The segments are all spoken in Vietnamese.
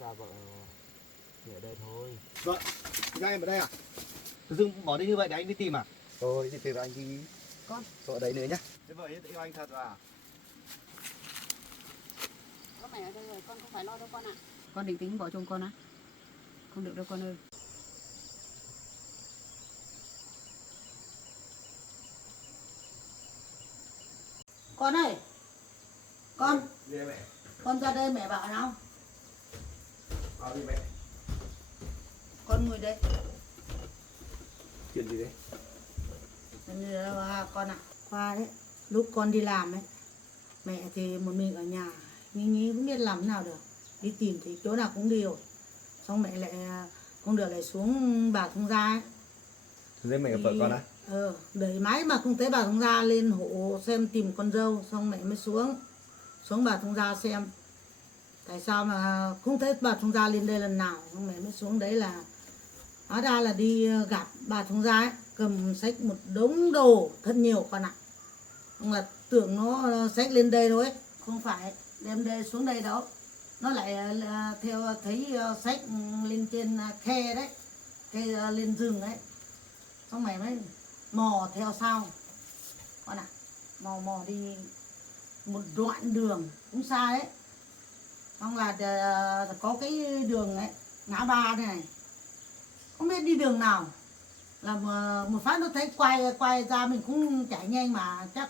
ra vợ thì ở đây thôi. Vợ, thì em ở đây à? Tự dưng bỏ đi như vậy để anh đi tìm à? Thôi thì tìm anh đi. Con. Vợ ở đấy nữa nhá. Thế vợ yêu anh thật à? Có mẹ ở đây rồi, con không phải lo đâu con ạ. Con định tính bỏ chồng con á? Không được đâu con ơi. Con ơi, con. Gì mẹ? Con ra đây mẹ bảo nào. Bảo gì mẹ? Con ngồi đây. Chuyện gì đấy? Con ạ. Qua đấy, lúc con đi làm ấy, mẹ thì một mình ở nhà, nghĩ không biết làm thế nào được. Đi tìm thì chỗ nào cũng đi rồi. Xong mẹ lại không được lại xuống Bà Thông Gia ấy. Thế mẹ gặp vợ con á? Đợi mãi mà không thấy Bà Thông Gia lên hộ xem tìm con dâu. Xong mẹ mới xuống Bà Thông Gia xem. Tại sao mà không thấy Bà Thông Gia lên đây lần nào. Xong mẹ mới xuống đấy là hóa ra là đi gặp Bà Thông Gia ấy, cầm xách một đống đồ thật nhiều con ạ. Là tưởng nó xách lên đây thôi ấy. Không phải đem đây xuống đây đâu. Nó lại theo thấy xách lên trên khe đấy, cây lên rừng ấy. Xong mày mới mò theo sau con ạ. Mò đi một đoạn đường cũng xa đấy. Xong là có cái đường ấy, ngã ba thế này, không biết đi đường nào, là một phát nó thấy quay ra, mình cũng chạy nhanh mà chắc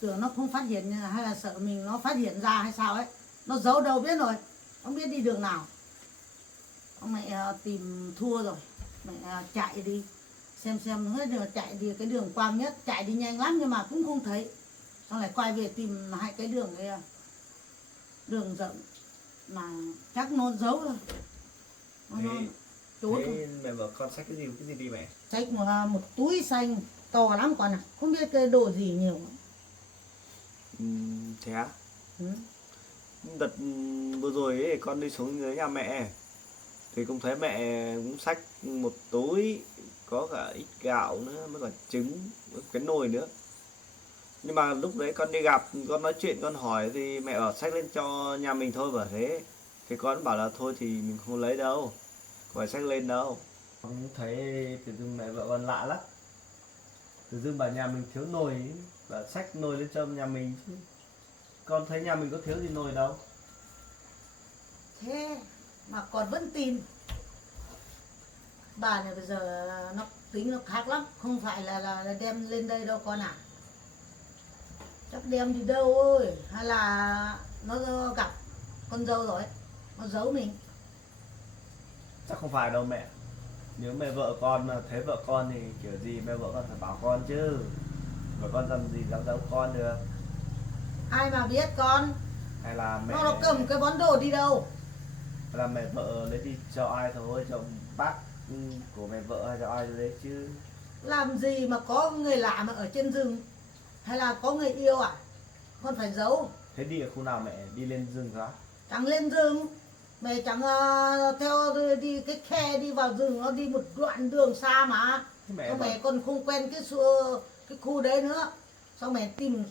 tưởng nó không phát hiện hay là sợ mình nó phát hiện ra hay sao ấy, nó giấu đâu biết rồi, không biết đi đường nào. Ông mẹ tìm thua rồi, mẹ chạy đi xem hết đường, chạy đi cái đường quang nhất, chạy đi nhanh lắm nhưng mà cũng không thấy. Xong lại quay về tìm hai cái đường kia, đường rộng mà chắc nó giấu rồi. Thế mẹ vợ con xách cái gì đi mẹ? Xách một túi xanh to lắm con à, không biết cái đồ gì nhiều. Thế á? Ừ. Đợt vừa rồi ấy, con đi xuống dưới nhà mẹ thì cũng thấy mẹ cũng xách một túi, có cả ít gạo nữa, với cả trứng, với cái nồi nữa. Nhưng mà lúc đấy con đi gặp, con nói chuyện, con hỏi thì mẹ bảo xách lên cho nhà mình thôi, bảo thế. Thì con bảo là thôi thì mình không lấy đâu, không phải xách lên đâu. Con thấy tự dưng mẹ vợ con lạ lắm. Tự dưng bảo nhà mình thiếu nồi, bảo xách nồi lên cho nhà mình chứ. Con thấy nhà mình có thiếu gì nồi đâu. Thế mà con vẫn tin. Bà này bây giờ nó tính nó khác lắm, không phải là đem lên đây đâu con à. Chắc đem đi đâu ơi, hay là nó gặp con dâu rồi, nó giấu mình. Chắc không phải đâu mẹ. Nếu mẹ vợ con thấy vợ con thì kiểu gì mẹ vợ con phải bảo con chứ. Vợ con làm gì dám giấu con được. Ai mà biết con. Hay là mẹ Nó cầm cái món đồ đi đâu. là mẹ vợ lấy đi cho ai thôi, cho bác của mẹ vợ hay cho ai đấy chứ. Làm gì mà có người lạ mà ở trên rừng, hay là có người yêu à, con phải giấu. Thế đi ở khu nào mẹ? Đi lên rừng hả? Chẳng lên rừng, mẹ chẳng theo đi cái khe đi vào rừng, nó đi một đoạn đường xa mà. Xong mẹ còn không quen cái khu đấy nữa. Xong mẹ tìm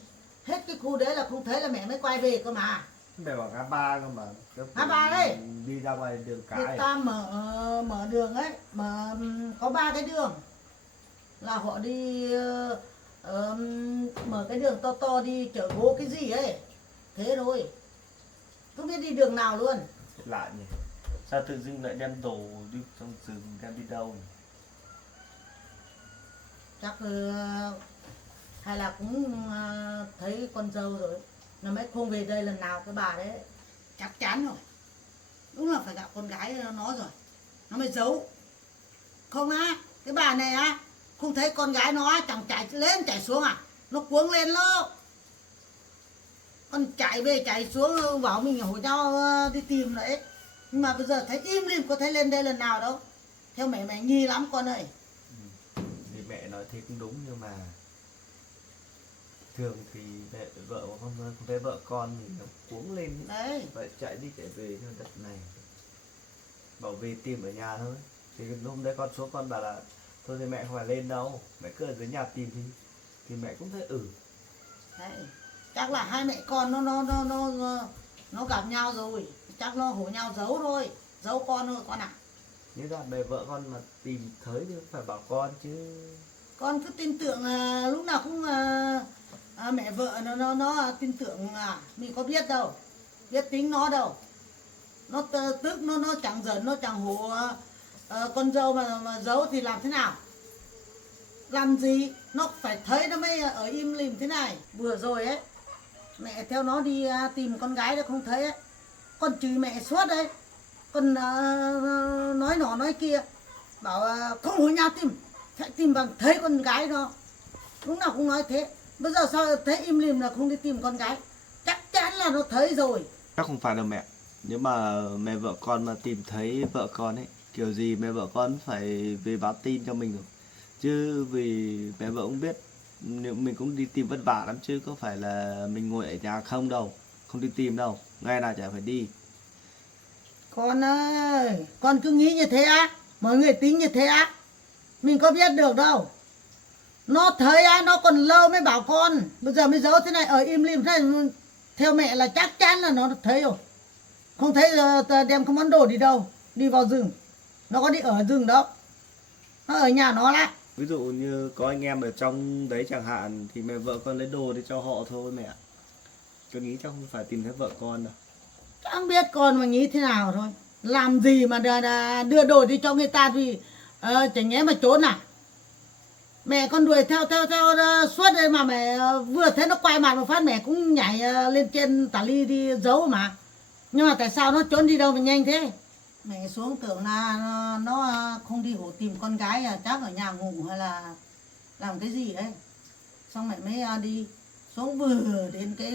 hết cái khu đấy là không thấy là mẹ mới quay về cơ mà. Mẹ bảo ngã ba cơ mà. Ngã ba đấy. Đi ra ngoài đường cái. Người ta mở đường ấy, mà có 3 cái đường. Là họ đi mở cái đường to đi chở gỗ cái gì ấy. Thế thôi. Không biết đi đường nào luôn. Lạ nhỉ. Sao tự dưng lại đem đồ đi trong rừng, đem đi đâu nhỉ? Chắc hay là cũng thấy con dâu rồi, nó mới không về đây lần nào cái bà đấy. Chắc chắn rồi, đúng là phải gặp con gái nó rồi, nó mới giấu. Không á, cái bà này á, không thấy con gái nó chẳng chạy lên chạy xuống à, nó cuống lên lắm. Con chạy về chạy xuống bảo mình hỏi nhau đi tìm đấy. Nhưng mà bây giờ thấy im lìm, có thấy lên đây lần nào đâu. Theo mẹ nghi lắm con ơi. Thì mẹ nói thế cũng đúng, nhưng mà thường thì mẹ vợ không thấy vợ con thì nó cuống lên Đấy. vậy, chạy đi chạy về cho đợt này bảo về tìm ở nhà thôi. Thì hôm đấy con xuống con bảo là thôi thì mẹ không phải lên đâu, mẹ cứ ở dưới nhà tìm thì mẹ cũng thấy Đấy. Chắc là hai mẹ con nó gặp nhau rồi, chắc nó hổ nhau giấu thôi. giấu con thôi con ạ. Nếu là mẹ vợ con mà tìm thấy thì phải bảo con chứ. Con cứ tin tưởng lúc nào cũng mẹ vợ nó tin tưởng mình có biết đâu, biết tính nó đâu. Nó tức nó chẳng giận, nó chẳng hổ con dâu mà giấu thì làm thế nào? Làm gì nó phải thấy nó mới ở im lìm thế này. Vừa rồi ấy mẹ theo nó đi tìm con gái nó không thấy ấy, con chửi mẹ suốt đấy, con nói nọ nói kia, bảo không hổ nhau tìm, phải tìm bằng thấy con gái nó, lúc nào cũng nói thế. Bây giờ sao thấy im lìm là không đi tìm con gái, chắc chắn là nó thấy rồi. Chắc không phải đâu mẹ. Nếu mà mẹ vợ con mà tìm thấy vợ con ấy, kiểu gì mẹ vợ con phải về báo tin cho mình rồi. Chứ vì mẹ vợ cũng biết, nếu mình cũng đi tìm vất vả lắm chứ có phải là mình ngồi ở nhà không đâu, không đi tìm đâu, ngày nào chả phải đi. Con ơi, con cứ nghĩ như thế á, mọi người tính như thế á, mình có biết được đâu. Nó thấy á, nó còn lâu mới bảo con, bây giờ mới giấu thế này, ở im lìm thế này, theo mẹ là chắc chắn là nó thấy rồi. Không thấy đem cái món đồ đi đâu, đi vào rừng, nó có đi ở rừng đâu, nó ở nhà nó lại. Ví dụ như có anh em ở trong đấy chẳng hạn thì mẹ vợ con lấy đồ để cho họ thôi mẹ. Tôi nghĩ chắc không phải tìm thấy vợ con đâu. Chẳng biết con mà nghĩ thế nào thôi. Làm gì mà đưa đồ đi cho người ta thì chẳng nhẽ mà trốn à? Mẹ con đuổi theo suốt đây mà mẹ vừa thấy nó quay mặt một phát mẹ cũng nhảy lên trên tả ly đi giấu mà. Nhưng mà tại sao nó trốn đi đâu mà nhanh thế? Mẹ xuống tưởng là nó không đi hổ tìm con gái, chắc ở nhà ngủ hay là làm cái gì đấy. Xong mẹ mới đi xuống vừa đến cái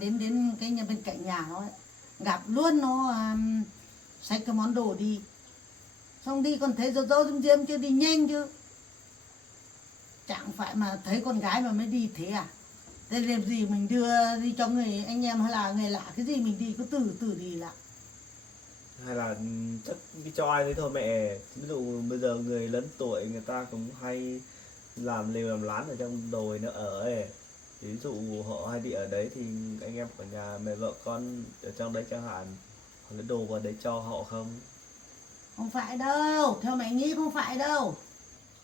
đến cái nhà bên cạnh nhà nó ấy. Gặp luôn nó xách cái món đồ đi. Xong đi còn thấy dấu diêm chứ, đi nhanh chứ. Chẳng phải mà thấy con gái mà mới đi thế à? Thế làm gì mình đưa đi cho người anh em hay là người lạ, cái gì mình đi cứ từ đi là. Hay là chắc đi cho ai đấy thôi mẹ. Ví dụ bây giờ người lớn tuổi người ta cũng hay làm lều làm lán ở trong đồi nó ở ấy. Ví dụ họ hay đi ở đấy thì anh em của nhà mẹ vợ con ở trong đấy chẳng hạn, họ lấy đồ vào đấy cho họ không? Không phải đâu, theo mẹ nghĩ không phải đâu.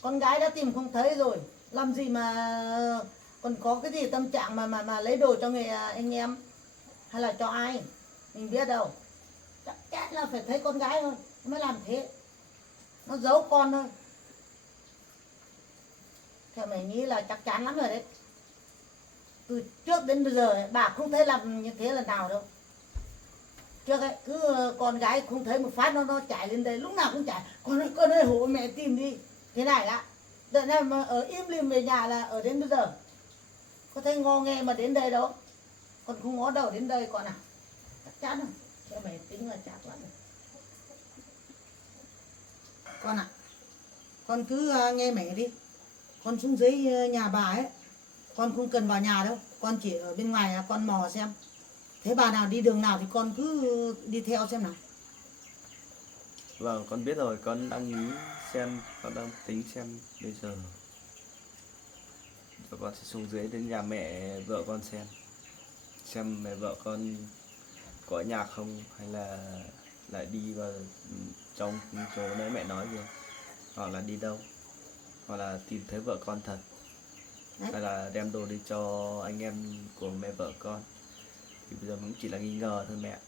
Con gái đã tìm không thấy rồi, làm gì mà còn có cái gì tâm trạng mà lấy đồ cho người anh em hay là cho ai, mình biết đâu. Chắc chắn là phải thấy con gái thôi mới làm thế, nó giấu con thôi. Theo mẹ nghĩ là chắc chắn lắm rồi đấy. Từ trước đến bây giờ ấy, bà không thấy làm như thế lần nào đâu. Trước ấy cứ con gái không thấy một phát nó chạy lên đây, lúc nào cũng chạy. Con ơi hổ mẹ tìm đi, thế này đã. Đợi này mà ở im lìm về nhà là ở đến bây giờ. Có thấy ngó nghe mà đến đây đâu. Con không ngó đầu đến đây con à. Chắc chắn rồi. Cho mẹ tính là chắc lắm rồi. Con à, con cứ nghe mẹ đi. Con xuống dưới nhà bà ấy, con không cần vào nhà đâu. Con chỉ ở bên ngoài con mò xem. Thế bà nào đi đường nào thì con cứ đi theo xem nào. Vâng, con biết rồi, con đang nghĩ xem, con đang tính xem bây giờ. Rồi con sẽ xuống dưới đến nhà mẹ vợ con xem mẹ vợ con có ở nhà không, hay là lại đi vào trong chỗ nơi mẹ nói kìa, hoặc là đi đâu, hoặc là tìm thấy vợ con thật. Đấy. Hay là đem đồ đi cho anh em của mẹ vợ con. Thì bây giờ mình cũng chỉ là nghi ngờ thôi mẹ.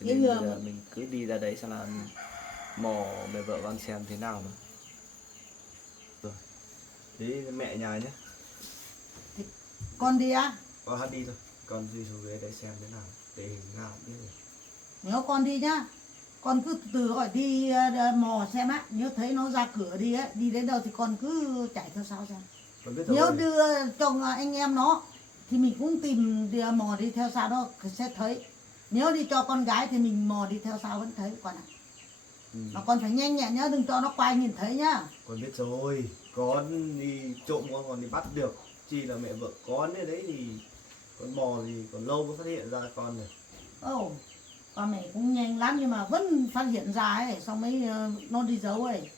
Cho nên Nghi ngờ bây giờ mà. mình cứ đi ra đấy xem là mò mẹ vợ con xem thế nào mà. Rồi, đi mẹ nhà nhé. Con đi á. Con hát đi thôi, con đi xuống dưới đấy xem thế nào, tình hình nào cũng biết rồi. Nếu con đi nhá, con cứ từ hỏi đi mò xem á. Nếu thấy nó ra cửa đi ấy, đi đến đâu thì con cứ chạy theo sau xem. Con biết Nếu rồi. đưa cho anh em nó thì mình cũng tìm đi, mò đi theo sau đó sẽ thấy. Nếu đi cho con gái thì mình mò đi theo sau vẫn thấy con ạ. Mà con phải nhanh nhẹn nhá, đừng cho nó quay nhìn thấy nhá. Con biết rồi, con đi trộm con còn đi bắt được. Chỉ là mẹ vợ con ấy đấy thì con mò thì còn lâu mới phát hiện ra con này. Con mẹ cũng nhanh lắm nhưng mà vẫn phát hiện ra ấy, xong mới nó đi giấu ấy.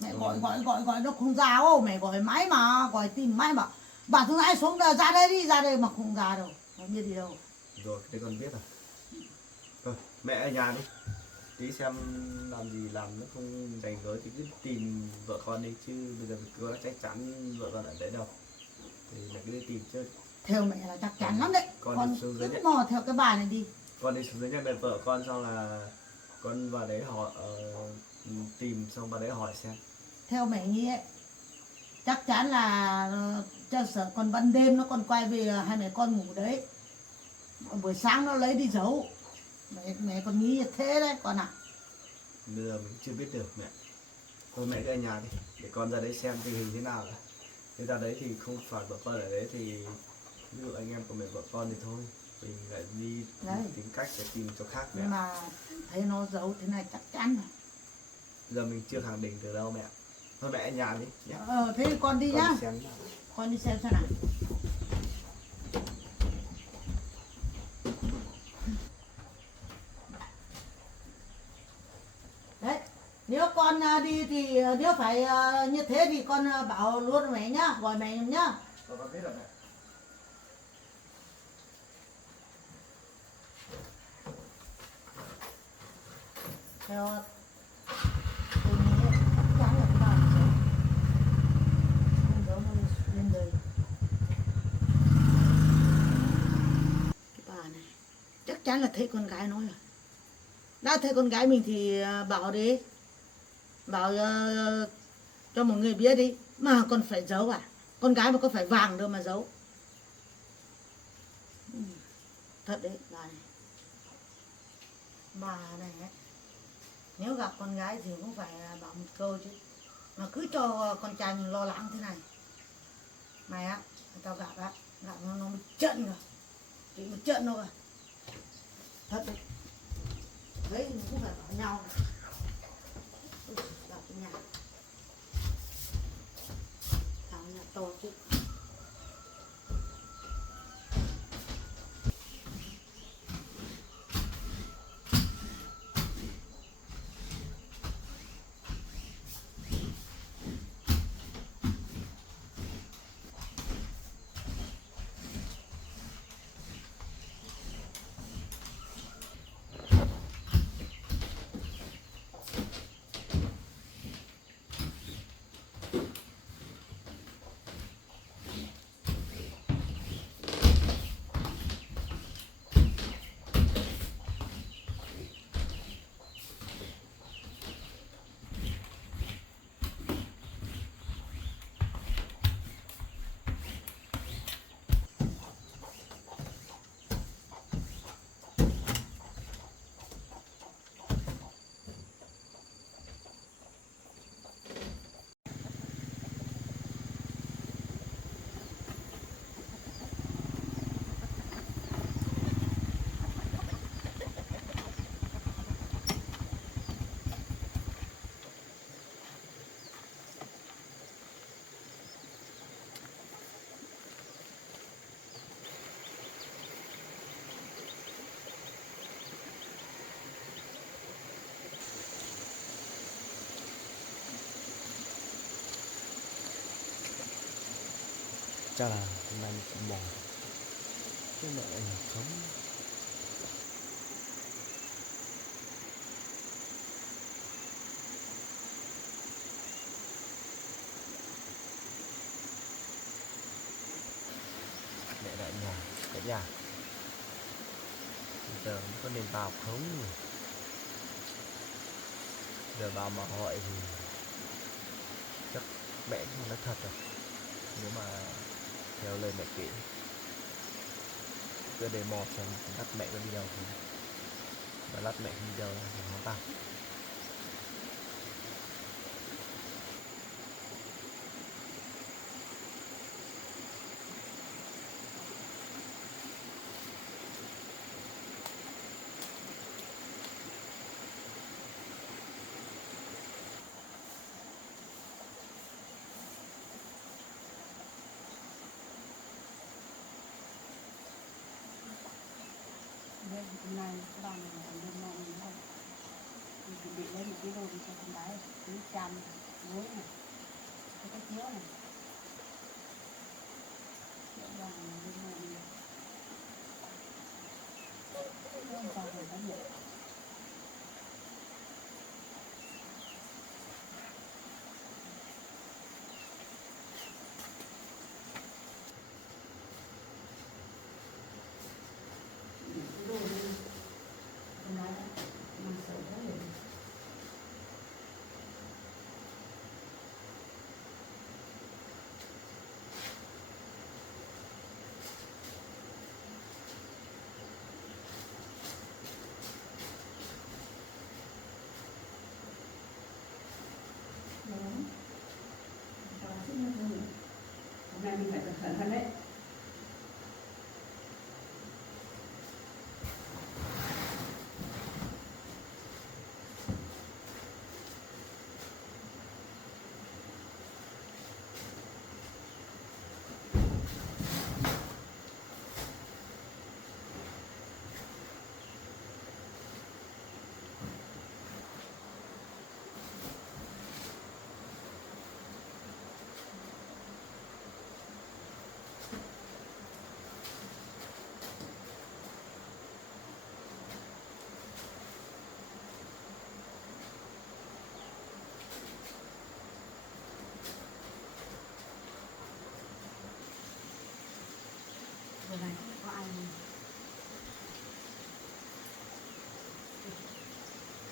Mẹ gọi nó không ra đâu, mẹ gọi máy mà, gọi tìm máy mà. Bảo thằng ai xuống ra đây đi, ra đây mà không ra đâu, không biết đi đâu. Rồi, thế con biết rồi. Thôi, mẹ ở nhà đi. tí xem làm gì làm nó không rảnh rỗi thì cứ tìm vợ con đi, chứ bây giờ cứ chắc chắn vợ con ở đấy đâu thì mẹ cứ đi tìm chứ. Theo mẹ là chắc chắn lắm đấy. Con Con đi xuống dưới cứ đấy. mò theo cái bài này đi. Con đi xuống dưới nhà mẹ vợ con xong là con vào đấy hỏi tìm xong vào đấy hỏi xem. Theo mẹ nghĩ ấy, chắc chắn là cho sợ còn ban đêm nó còn quay về hai mẹ con ngủ đấy, buổi sáng nó lấy đi giấu. Mẹ còn nghĩ như thế đấy con ạ. Bây giờ mình chưa biết được mẹ. Thôi mẹ cứ ở nhà đi để con ra đấy xem tình hình thế nào đã. Thế ra đấy thì không phải vợ con ở đấy thì ví dụ anh em của mẹ vợ con thì thôi mình lại đi Đấy. tìm cách để tìm chỗ khác mẹ. Nhưng mà thấy nó giấu thế này chắc chắn rồi. Giờ mình chưa khẳng định được đâu mẹ. Thôi mẹ ở nhà đi nhé. Thế thì con đi Con nhá. đi xem nào. Con đi xem nào. Đấy, nếu con đi thì nếu phải như thế thì con bảo luôn mẹ nhá, gọi mẹ nhá. Con biết rồi mẹ. Theo tôi nghĩ ấy, chắc chắn là cái bà giấu. Không giấu nó lên đời. Cái bà này chắc chắn là thấy con gái nói rồi. Đã thấy con gái mình thì bảo đi, bảo cho mọi người biết đi, mà còn phải giấu à? Con gái mà có phải vàng đâu mà giấu. Thật đấy bà này. Bà này ấy, nếu gặp con gái thì cũng phải bảo một câu chứ, mà cứ cho con trai mình lo lắng thế này. Mày á, tao gặp á, gặp nó mới trận rồi, chỉ một trận thôi. Thật đấy. Đấy mình cũng phải bảo nhau. Gặp cái nhà thằng nhà to chứ. Chắc là hôm nay mình cũng mỏi. Chứ mẹ lại sống. Mẹ lại nhà, cả nhà. Bây giờ có nên vào không? Giờ vào mà hỏi thì chắc mẹ cũng nói thật rồi. Nếu mà theo lời mẹ kể, cứ để mò xem lát mẹ nó đi đâu thì mà lát mẹ không đi đâu thì nó vào. Đây, hôm nay các bạn làm đơn ngon đúng không? Mình chuẩn bị lấy một cái đồ đi cho con gái, tí chăm, muối này, cái chiếu này. Các bạn đơn ngon đi. Không sao rồi, có gì.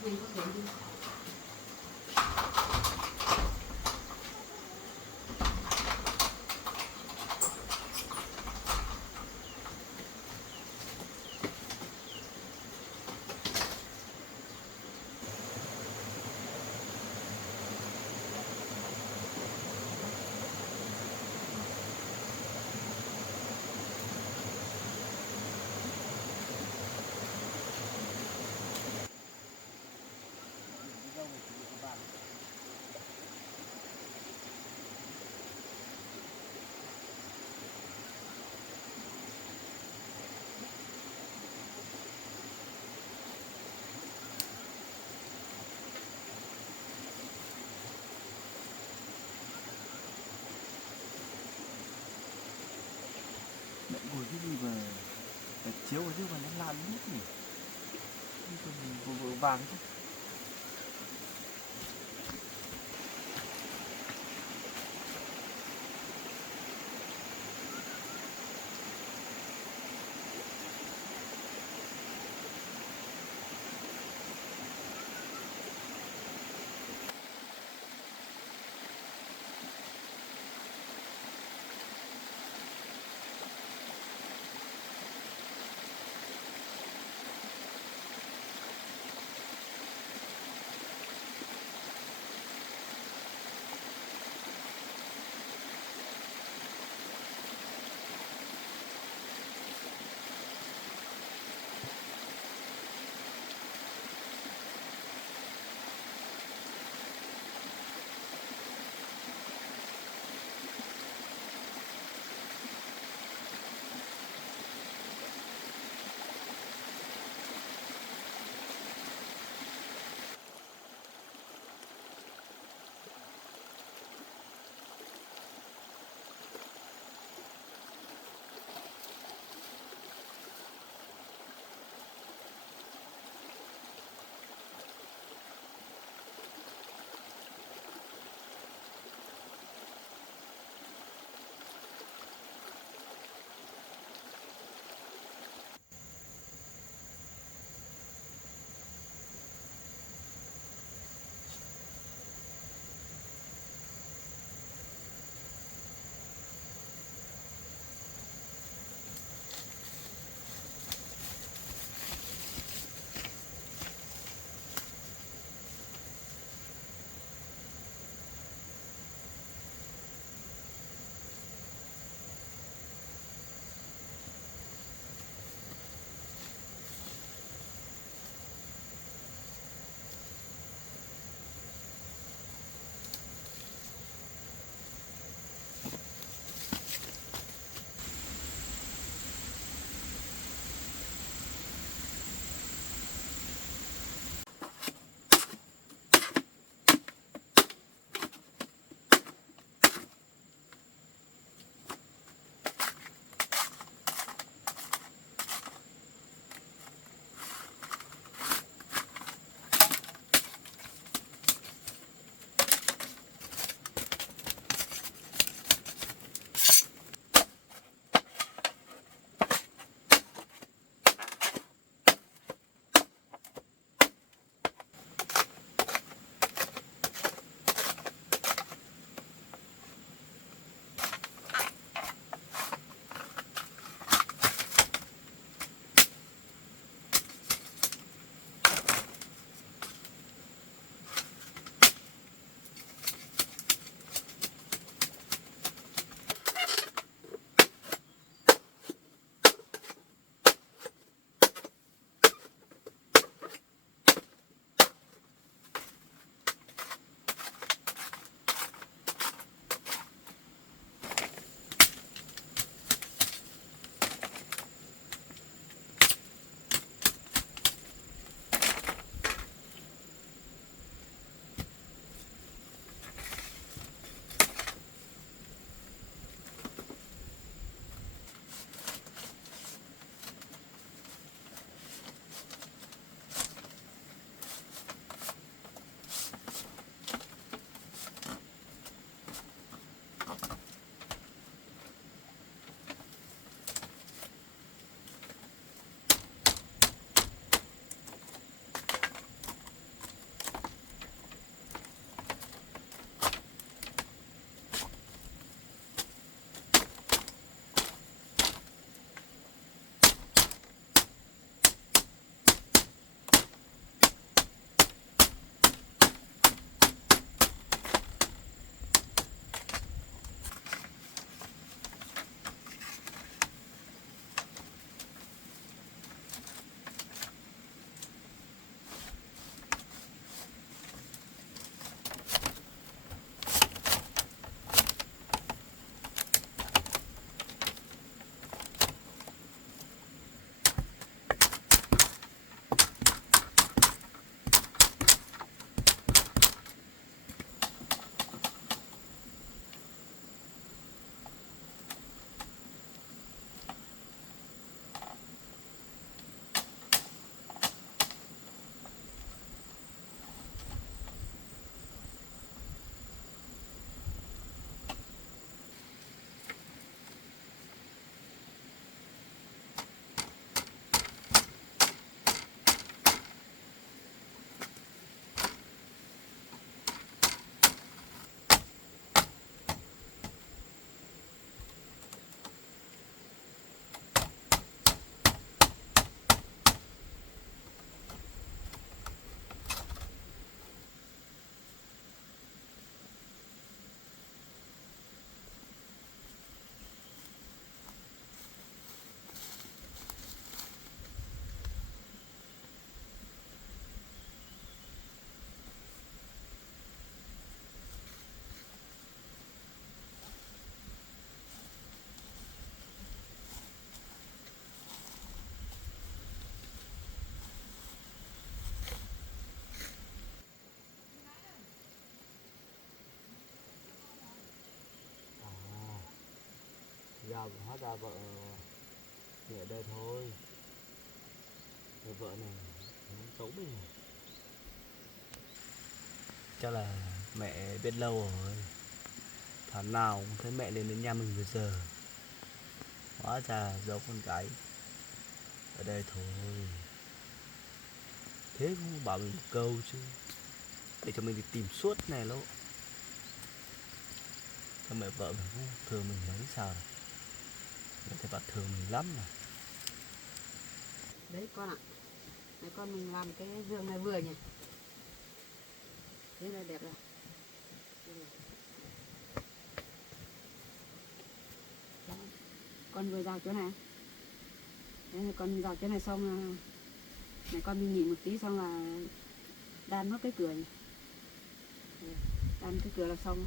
này có thể đi. Mẹ ngồi cái gì mà chiếu ở dưới mà nó làm hết nhỉ? Đi còn vội vàng chứ. hóa ra vợ thì ở đây thôi. Người vợ này muốn giấu mình à? Chắc là mẹ biết lâu rồi. Tháng nào cũng thấy mẹ lên đến nhà mình bây giờ. Hóa ra giấu con gái ở đây thôi. Thế cũng bảo mình một câu chứ, để cho mình đi tìm suốt này lâu. Sao mẹ vợ mình cũng thương mình mấy sao rồi. Mẹ thấy bà thương mình lắm mà. Đấy con ạ. Đấy con mình làm cái giường này vừa nhỉ. Thế là đẹp rồi. Con vừa rào chỗ này. Thế là con rào chỗ này xong này con mình nghỉ một tí xong là đan nốt cái cửa nhỉ. Đan cái cửa là xong.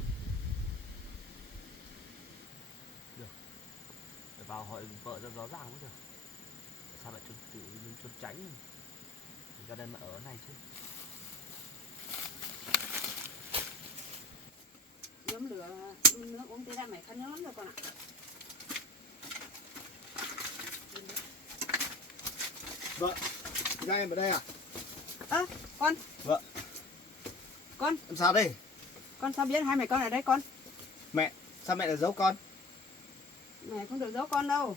Để vào hỏi vợ cho rõ ràng mới được. Sao lại tự mình trốn tránh mình? Mình ra đây mà ở này chứ. Nhóm lửa đun nước uống tí ra mày khăn nhớ lắm rồi con ạ. Vợ, ra em ở đây à? Ơ, con. Vợ. Con, Làm sao đây? con sao biết hai mẹ con ở đây con? Mẹ, sao mẹ lại giấu con? Mẹ không được giấu con đâu.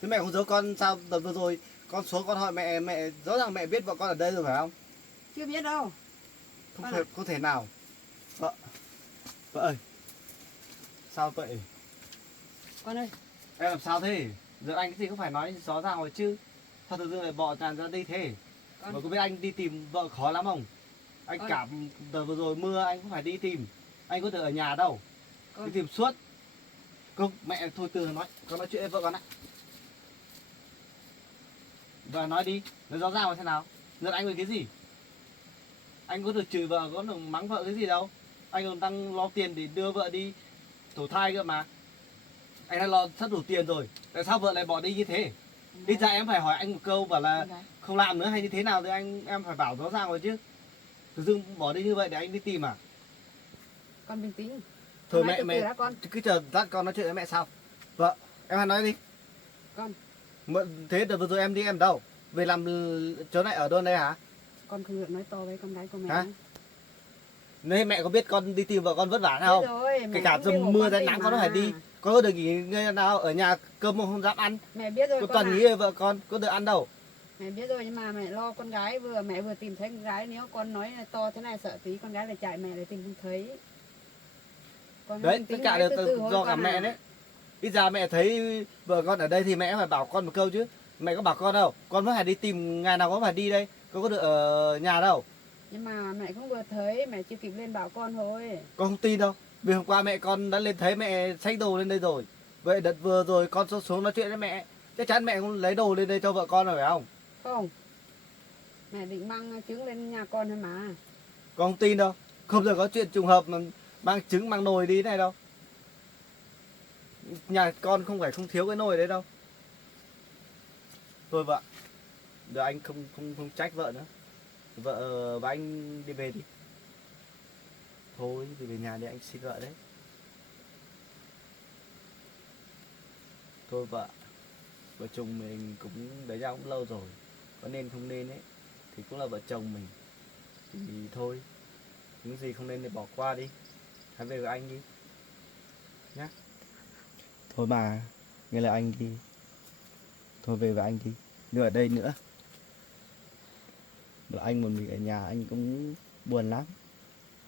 Thế mẹ không giấu con sao tầm vừa rồi con xuống con hỏi mẹ, mẹ rõ ràng mẹ biết vợ con ở đây rồi phải không? Chưa biết đâu. Không thể nào. Vợ ơi, sao vậy? Con ơi, Em làm sao thế? Giờ anh cái gì cũng phải nói rõ ràng rồi chứ. Sao tự dưng lại bỏ tràn ra đi thế? con. Mà có biết anh đi tìm vợ khó lắm không? Anh Con. cảm đợt vừa rồi mưa anh cũng phải đi tìm. Anh có được ở nhà đâu. Con. Đi tìm suốt. Không, mẹ thôi từ nói. Con nói chuyện với vợ con ạ. Và nói đi, nói rõ ràng là thế nào? Giận anh với cái gì? Anh có được chửi vợ, có được mắng vợ cái gì đâu. Anh còn đang lo tiền để đưa vợ đi thổ thai cơ mà. Anh đã lo sắp đủ tiền rồi. Tại sao vợ lại bỏ đi như thế? Đi ra em phải hỏi anh một câu bảo là không làm nữa hay như thế nào thì em phải bảo rõ ràng rồi chứ. Tự dưng bỏ đi như vậy để anh đi tìm à? Con bình tĩnh. Thôi Nói mẹ từ từ mẹ đã con. cứ chờ lát con nói chuyện với mẹ sao? Vợ, em hãy nói đi. Con. Thế đợt vừa rồi em đi em đâu? Về làm chỗ này ở đâu đây hả? Con không được nói to với con gái của mẹ. Hả? Nên mẹ có biết con đi tìm vợ con vất vả không? Biết rồi, Kể mẹ cả cũng biết dầm của mưa con ra đi nắng mà. con都phải đi. Con có được nghỉ ngơi nào ở nhà cơm không dám ăn. Mẹ biết rồi Có con toàn ạ. nghĩ về vợ con có được ăn đâu. Mẹ biết rồi nhưng mà mẹ lo con gái mẹ vừa tìm thấy con gái, nếu con nói là to thế này sợ tí con gái lại chạy mẹ lại tìm không thấy. Con Đấy, bình tất tĩnh cả nói đều từ từ thôi do cả con mẹ à. đấy. Ít ra mẹ thấy vợ con ở đây thì mẹ phải bảo con một câu chứ. Mẹ có bảo con đâu. Con vẫn phải đi tìm ngày nào có phải đi đây. Con có được ở nhà đâu. Nhưng mà mẹ không vừa thấy, mẹ chưa kịp lên bảo con thôi. Con không tin đâu. Vì hôm qua mẹ con đã lên thấy mẹ xách đồ lên đây rồi. Vậy đợt vừa rồi con xuống nói chuyện với mẹ. Chắc chắn mẹ cũng lấy đồ lên đây cho vợ con rồi phải không? Không. Mẹ định mang trứng lên nhà con thôi mà. Con không tin đâu. Không giờ có chuyện trùng hợp mà mang trứng mang nồi đi này đâu. Nhà con không phải không thiếu cái nồi đấy đâu. Thôi vợ. Giờ anh không trách vợ nữa. Vợ và anh đi về đi. Thôi thì về nhà để anh xin vợ đấy. Thôi vợ. Vợ chồng mình cũng đấy ra cũng lâu rồi. Có nên không nên ấy thì cũng là vợ chồng mình. Thì thôi. Những gì không nên thì bỏ qua đi. Hãy về với anh đi nhá. Thôi bà, nghe lời anh đi. Thôi về với anh đi. Đừng ở đây nữa. Bởi anh một mình ở nhà anh cũng buồn lắm.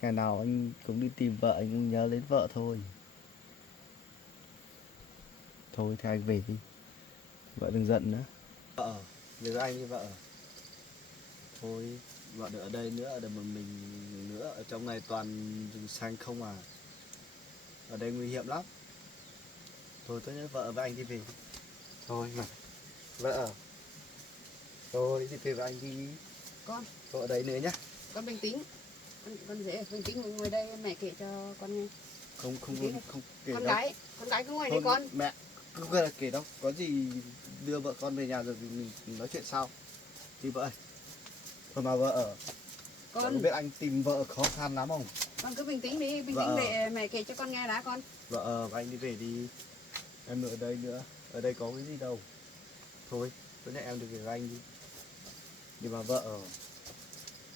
Ngày nào anh cũng đi tìm vợ anh cũng nhớ đến vợ thôi. Thôi thì anh về đi. Vợ đừng giận nữa. Vợ, về với anh đi vợ. Thôi, vợ đừng ở đây nữa, ở đây một mình nữa. Ở trong này toàn rừng xanh không à. Ở đây nguy hiểm lắm. Thôi tốt nhất vợ với anh đi về. Thôi mà. Vợ. Thôi đi về với anh đi. Con. Vợ ở đây nữa nhá. Con bình tĩnh. Con dễ bình tĩnh ngồi đây mẹ kể cho con nghe. Không kể Con đâu. gái cứ ngồi đi Thôi, con. mẹ không cần là kể đâu. Có gì đưa vợ con về nhà rồi mình nói chuyện sau. Đi vợ ơi. Thôi mà vợ ở. Con có biết anh tìm vợ khó khăn lắm không? Con cứ bình tĩnh đi, bình Vợ. tĩnh để mẹ kể cho con nghe đã con. Vợ và anh đi về đi. Em ở đây nữa, ở đây có cái gì đâu. Thôi, tôi nhắc em được việc anh đi. Nhưng mà vợ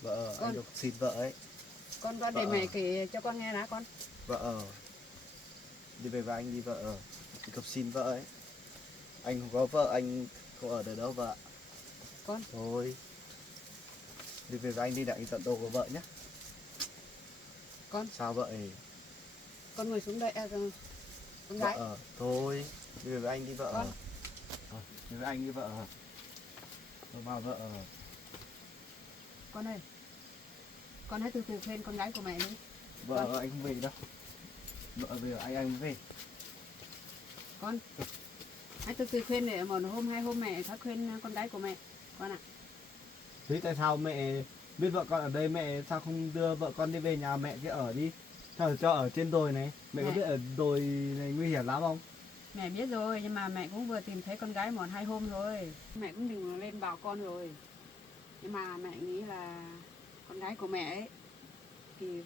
Con. anh được xin vợ ấy. Con để Vợ. mẹ kể cho con nghe đã con. Vợ đi về với anh đi vợ. Đi gặp xin vợ ấy. Anh không có vợ, anh không ở được đâu vợ. Con. Thôi, đi về với anh đi để anh tận đồ của vợ nhé. Con. Sao vậy? Con ngồi xuống đây con gái. Vợ, thôi, đi về với anh đi vợ. Con. Đi với anh đi vợ. Thôi vào vợ. Con ơi, con hãy từ từ khuyên con gái của mẹ đi. Vợ anh không về đâu. Vợ về anh mới về. Con hãy từ từ khuyên để một hôm hai hôm mẹ sẽ khuyên con gái của mẹ con ạ. Thế tại sao mẹ biết vợ con ở đây, mẹ sao không đưa vợ con đi về nhà mẹ kia ở đi? Sao cho ở trên đồi này? Mẹ có Mẹ. biết ở đồi này nguy hiểm lắm không? Mẹ biết rồi, nhưng mà mẹ cũng vừa tìm thấy con gái một hai hôm rồi. Mẹ cũng đừng lên bảo con rồi. Nhưng mà mẹ nghĩ là con gái của mẹ ấy thì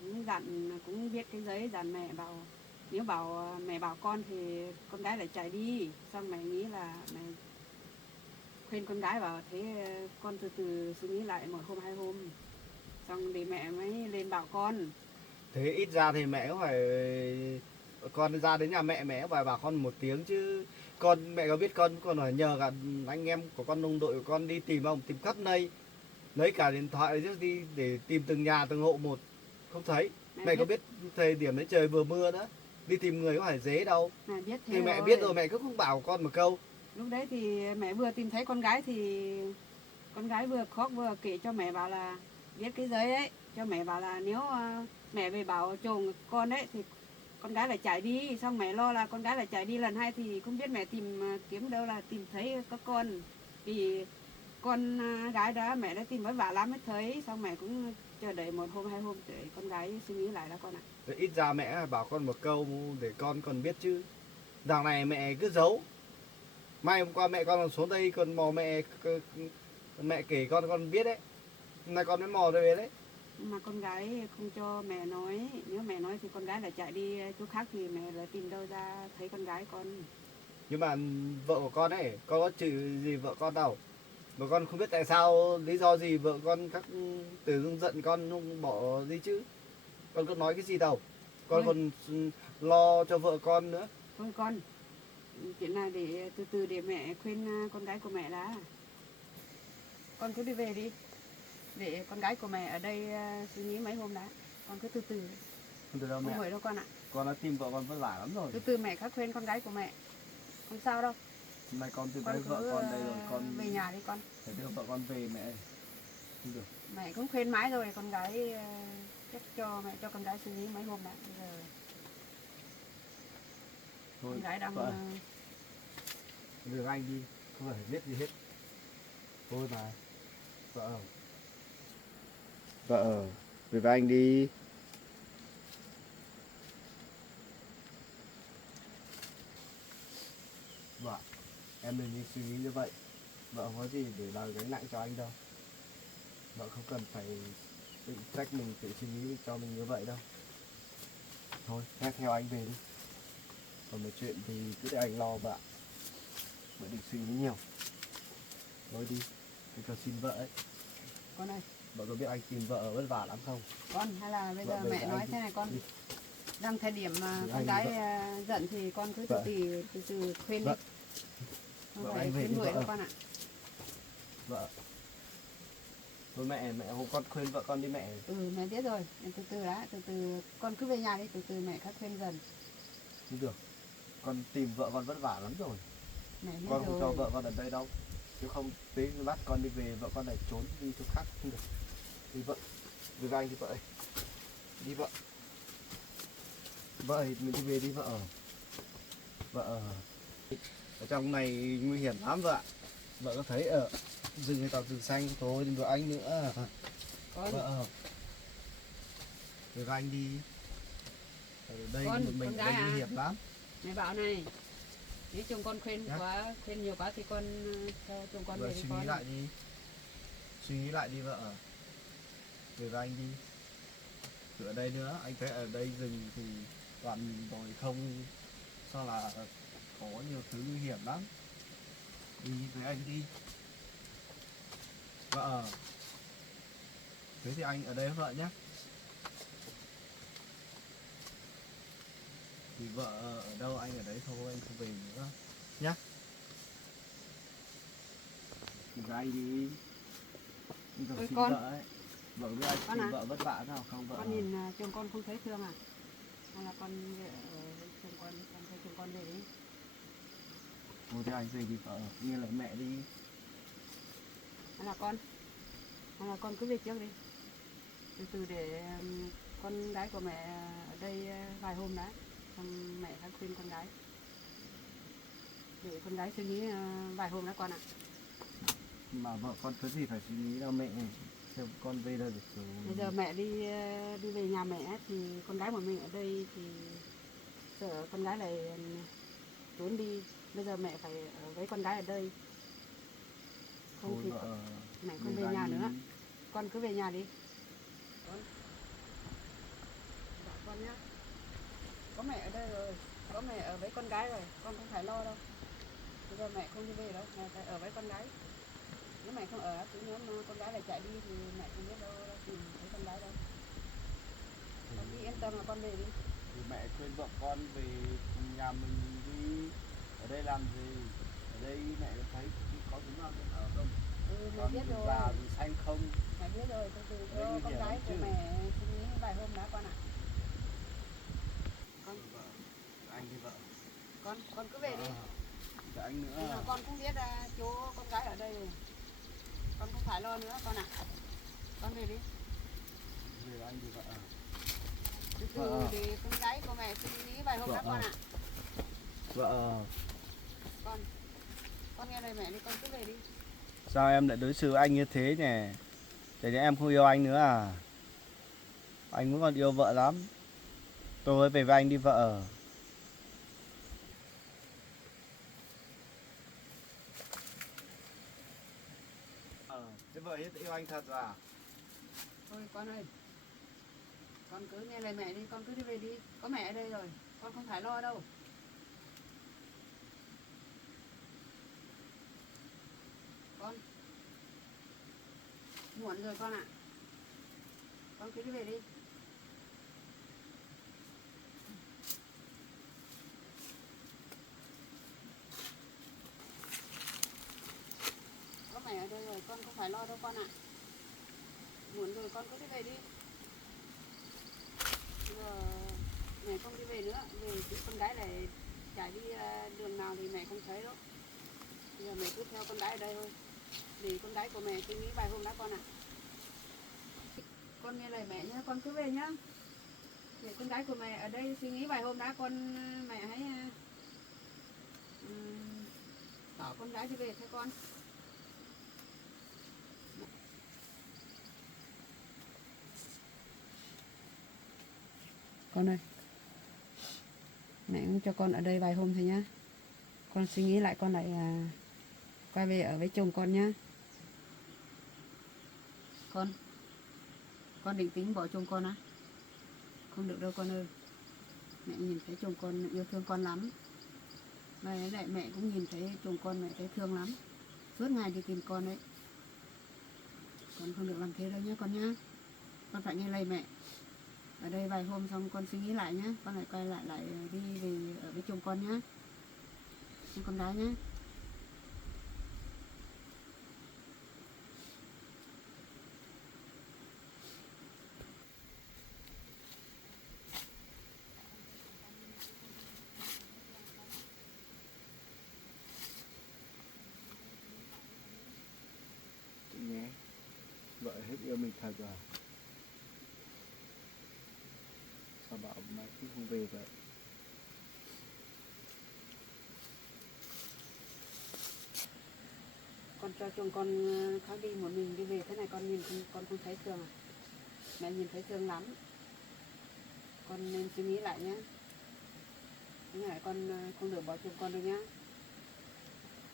cũng viết cái giấy dặn mẹ bảo nếu mẹ bảo con thì con gái lại chạy đi. Xong mẹ nghĩ là mẹ khuyên con gái bảo thế con từ từ suy nghĩ lại một hôm hai hôm. Xong thì mẹ mới lên bảo con. Thế ít ra thì mẹ cũng phải, con ra đến nhà mẹ cũng phải bảo con một tiếng chứ. Mẹ có biết con phải nhờ cả anh em của con, đồng đội của con đi tìm không? Tìm khắp nơi, lấy cả điện thoại chứ đi để tìm từng nhà từng hộ một, không thấy. Mẹ có biết thời điểm đấy trời vừa mưa nữa, đi tìm người có phải dễ đâu. Mẹ biết thế Thì mẹ rồi. biết rồi mẹ cứ không bảo con một câu. Lúc đấy thì mẹ vừa tìm thấy con gái thì con gái vừa khóc vừa kể cho mẹ bảo là viết cái giấy ấy cho mẹ bảo là nếu mẹ về bảo chồng con ấy thì con gái lại chạy đi. Xong mẹ lo là con gái lại chạy đi lần hai thì không biết mẹ kiếm đâu là tìm thấy các con. Vì con gái đó mẹ đã tìm vất vả lắm mới thấy. Xong mẹ cũng chờ đợi một hôm hai hôm để con gái suy nghĩ lại đó con ạ. Thế ít ra mẹ phải bảo con một câu để con còn biết chứ. Đằng này mẹ cứ giấu. Mai hôm qua mẹ con còn xuống đây còn mò mẹ kể con biết đấy. Hôm nay con mới mò về đấy. Nhưng mà con gái không cho mẹ nói. Nếu mẹ nói thì con gái lại chạy đi chỗ khác thì mẹ lại tìm đâu ra thấy con gái con. Nhưng mà vợ của con ấy, con có chửi gì vợ con đâu. Mà con không biết tại sao, lý do gì vợ con tự dưng giận con không bỏ đi chứ. Con có nói cái gì đâu. Con còn lo cho vợ con nữa. Thôi con, chuyện này để từ từ để mẹ khuyên con gái của mẹ đã. Con cứ đi về đi. Để con gái của mẹ ở đây suy nghĩ mấy hôm đã. Con cứ từ từ. Không được đâu Không mẹ. vội đâu con ạ. Con đã tìm vợ con vất vả lắm rồi. Từ từ mẹ khắc khuyên con gái của mẹ. Không sao đâu. Hôm nay con tìm Con thấy cứ vợ con đây rồi. Con về nhà đi con. phải đưa vợ con về mẹ. Không được. Mẹ cũng khuyên mãi rồi con gái chắc cho mẹ cho con gái suy nghĩ mấy hôm đã. Bây giờ Thôi, con gái đang vợ, đưa anh đi. Không phải biết gì hết. Thôi mà. Vợ. Vợ, về với anh đi. Vợ, em đừng đi suy nghĩ như vậy. Vợ không có gì để làm gánh nặng cho anh đâu. Vợ không cần phải tự trách mình, tự suy nghĩ cho mình như vậy đâu. Thôi, nghe theo anh về đi. Còn một chuyện thì cứ để anh lo vợ. Vợ đừng suy nghĩ nhiều. Thôi đi, anh cần xin vợ ấy. con ơi. Vợ có biết anh tìm vợ vất vả lắm không? Con hay là bây giờ Vợ mẹ về nói anh thế này con. đi. Đang thời điểm mà Thì con anh gái vợ. giận thì con cứ Vợ. từ từ khuyên đi. Vợ. Không Vợ phải anh về khuyên đi đuổi vợ. đâu con ạ. Vợ. Thôi mẹ hôm con khuyên vợ con đi mẹ. Ừ mẹ biết rồi, mẹ từ từ đã, từ từ con cứ về nhà đi, từ từ mẹ khắc khuyên dần. Không được. Con tìm vợ con vất vả lắm rồi. Mẹ biết Con không cho rồi. vợ con ở đây đâu. Nếu không tí bắt con đi về, vợ con lại trốn đi chỗ khác. Không được. Đi vợ. Về với anh đi vợ ơi. Đi vợ. Vợ ơi, mình đi về đi vợ. Vợ. Ở trong này nguy hiểm lắm vợ. Vợ có thấy ở rừng hay tàu rừng xanh thôi, đừng với anh nữa. Con, Vợ. Về với anh đi. Ở đây Con một mình ở gái đây nguy à? hiểm lắm. mẹ bảo này, nếu chồng con khuyên Dạ. quá, khuyên nhiều quá thì con cho chồng con Vợ về đi suy con. nghĩ lại đi. Suy nghĩ lại đi vợ. Về với anh đi. Ở đây nữa, anh thấy ở đây rừng thì toàn đồi không, sao là có nhiều thứ nguy hiểm lắm. Nhìn thấy anh đi. Vợ. Thế thì anh ở đây với vợ nhé. Thì vợ ở đâu anh ở đấy thôi, anh không về nữa nhá. Thì ra anh đi. Anh còn Ôi, xin con. vợ ấy. Vợ với anh Con tìm à? vợ vất vả nào không vợ? Con nhìn chồng con không thấy thương à? Hay là con về ở với chồng con thấy chồng con về đi. Thôi thì anh về đi vợ, nghe lời mẹ đi. Hay là con cứ về trước đi. Từ từ để con gái của mẹ ở đây vài hôm đã, xong mẹ sẽ khuyên con gái. Để con gái suy nghĩ vài hôm đã con ạ. Mà vợ con có gì phải suy nghĩ đâu mẹ. Xem con về đâu được rồi. Bây giờ mẹ đi về nhà mẹ thì con gái một mình ở đây thì sợ con gái lại trốn đi. Bây giờ mẹ phải ở với con gái ở đây. Không Thôi thì vợ, mẹ không về về nhà đi. nữa. Con cứ về nhà đi. Con. Dạ con nhá. Có mẹ ở đây rồi, có mẹ ở với con gái rồi, con không phải lo đâu. Bây giờ mẹ không đi về đâu, mẹ phải ở với con gái. Nếu mẹ không ở, thì nếu mà con gái lại chạy đi thì mẹ không biết đâu tìm thấy con gái đâu. Con cứ yên tâm là con về đi. Thì mẹ khuyên vợ con về nhà mình đi. Ở đây làm gì? Ở đây mẹ thấy có chúng nào nên ở không? Ừ, mẹ Con biết rừng rồi. già rừng xanh không? Mẹ biết rồi, từ từ Đấy, cho nguy con hiểm gái lắm của chứ. mẹ suy nghĩ vài hôm đã con ạ. Con, Vợ, anh đi vợ. con cứ về đi. Dạ anh nữa. Nhưng mà con cũng biết chỗ con gái ở đây rồi. Con không phải lo nữa con ạ. Con về đi. Về anh đi vợ. Từ từ để con gái của mẹ suy nghĩ vài hôm đã con ạ. Vợ. Con nghe lời mẹ đi, con cứ về đi. Sao em lại đối xử với anh như thế nhỉ? Để cho em không yêu anh nữa à? Anh vẫn còn yêu vợ lắm. Tôi về với anh đi vợ. Thế vợ hết yêu anh thật rồi à? Thôi con ơi, con cứ nghe lời mẹ đi, con cứ đi về đi. Có mẹ ở đây rồi, con không phải lo đâu. Con muộn rồi con ạ. Con cứ đi về đi. Có mẹ ở đây rồi, con không phải lo đâu con ạ. Muộn rồi con cứ đi về đi. Bây giờ mẹ không đi về nữa, về thì con gái lại chạy đi đường nào thì mẹ không thấy đâu. Bây giờ mẹ cứ theo con gái ở đây thôi. Để con gái của mẹ suy nghĩ vài hôm đã con ạ. Con nghe lời mẹ nhé, con cứ về nhá. Để con gái của mẹ ở đây suy nghĩ vài hôm đã mẹ hãy bảo con gái đi về thôi con. Con ơi, mẹ cũng cho con ở đây vài hôm thôi nhá. Con suy nghĩ lại con lại quay về ở với chồng con nhá. Con định tính bỏ chồng con á? Không được đâu con ơi. Mẹ nhìn thấy chồng con yêu thương con lắm. Và lại mẹ cũng nhìn thấy chồng con mẹ thấy thương lắm. Suốt ngày đi tìm con đấy. Con không được làm thế đâu nhá con nhá. Con phải nghe lời mẹ. Ở đây vài hôm xong con suy nghĩ lại nhá. Con lại quay lại đi về ở với chồng con nhá. Con gái nhá. Chị nhé. Vợ hết yêu mình thật rồi. Sao bảo mà cứ không về vậy? Con cho chồng con khác đi một mình đi về thế này con nhìn con không thấy thương à? Mẹ nhìn thấy thương lắm. Con nên suy nghĩ lại nhé. Thế này con không được bỏ chồng con đâu nhá.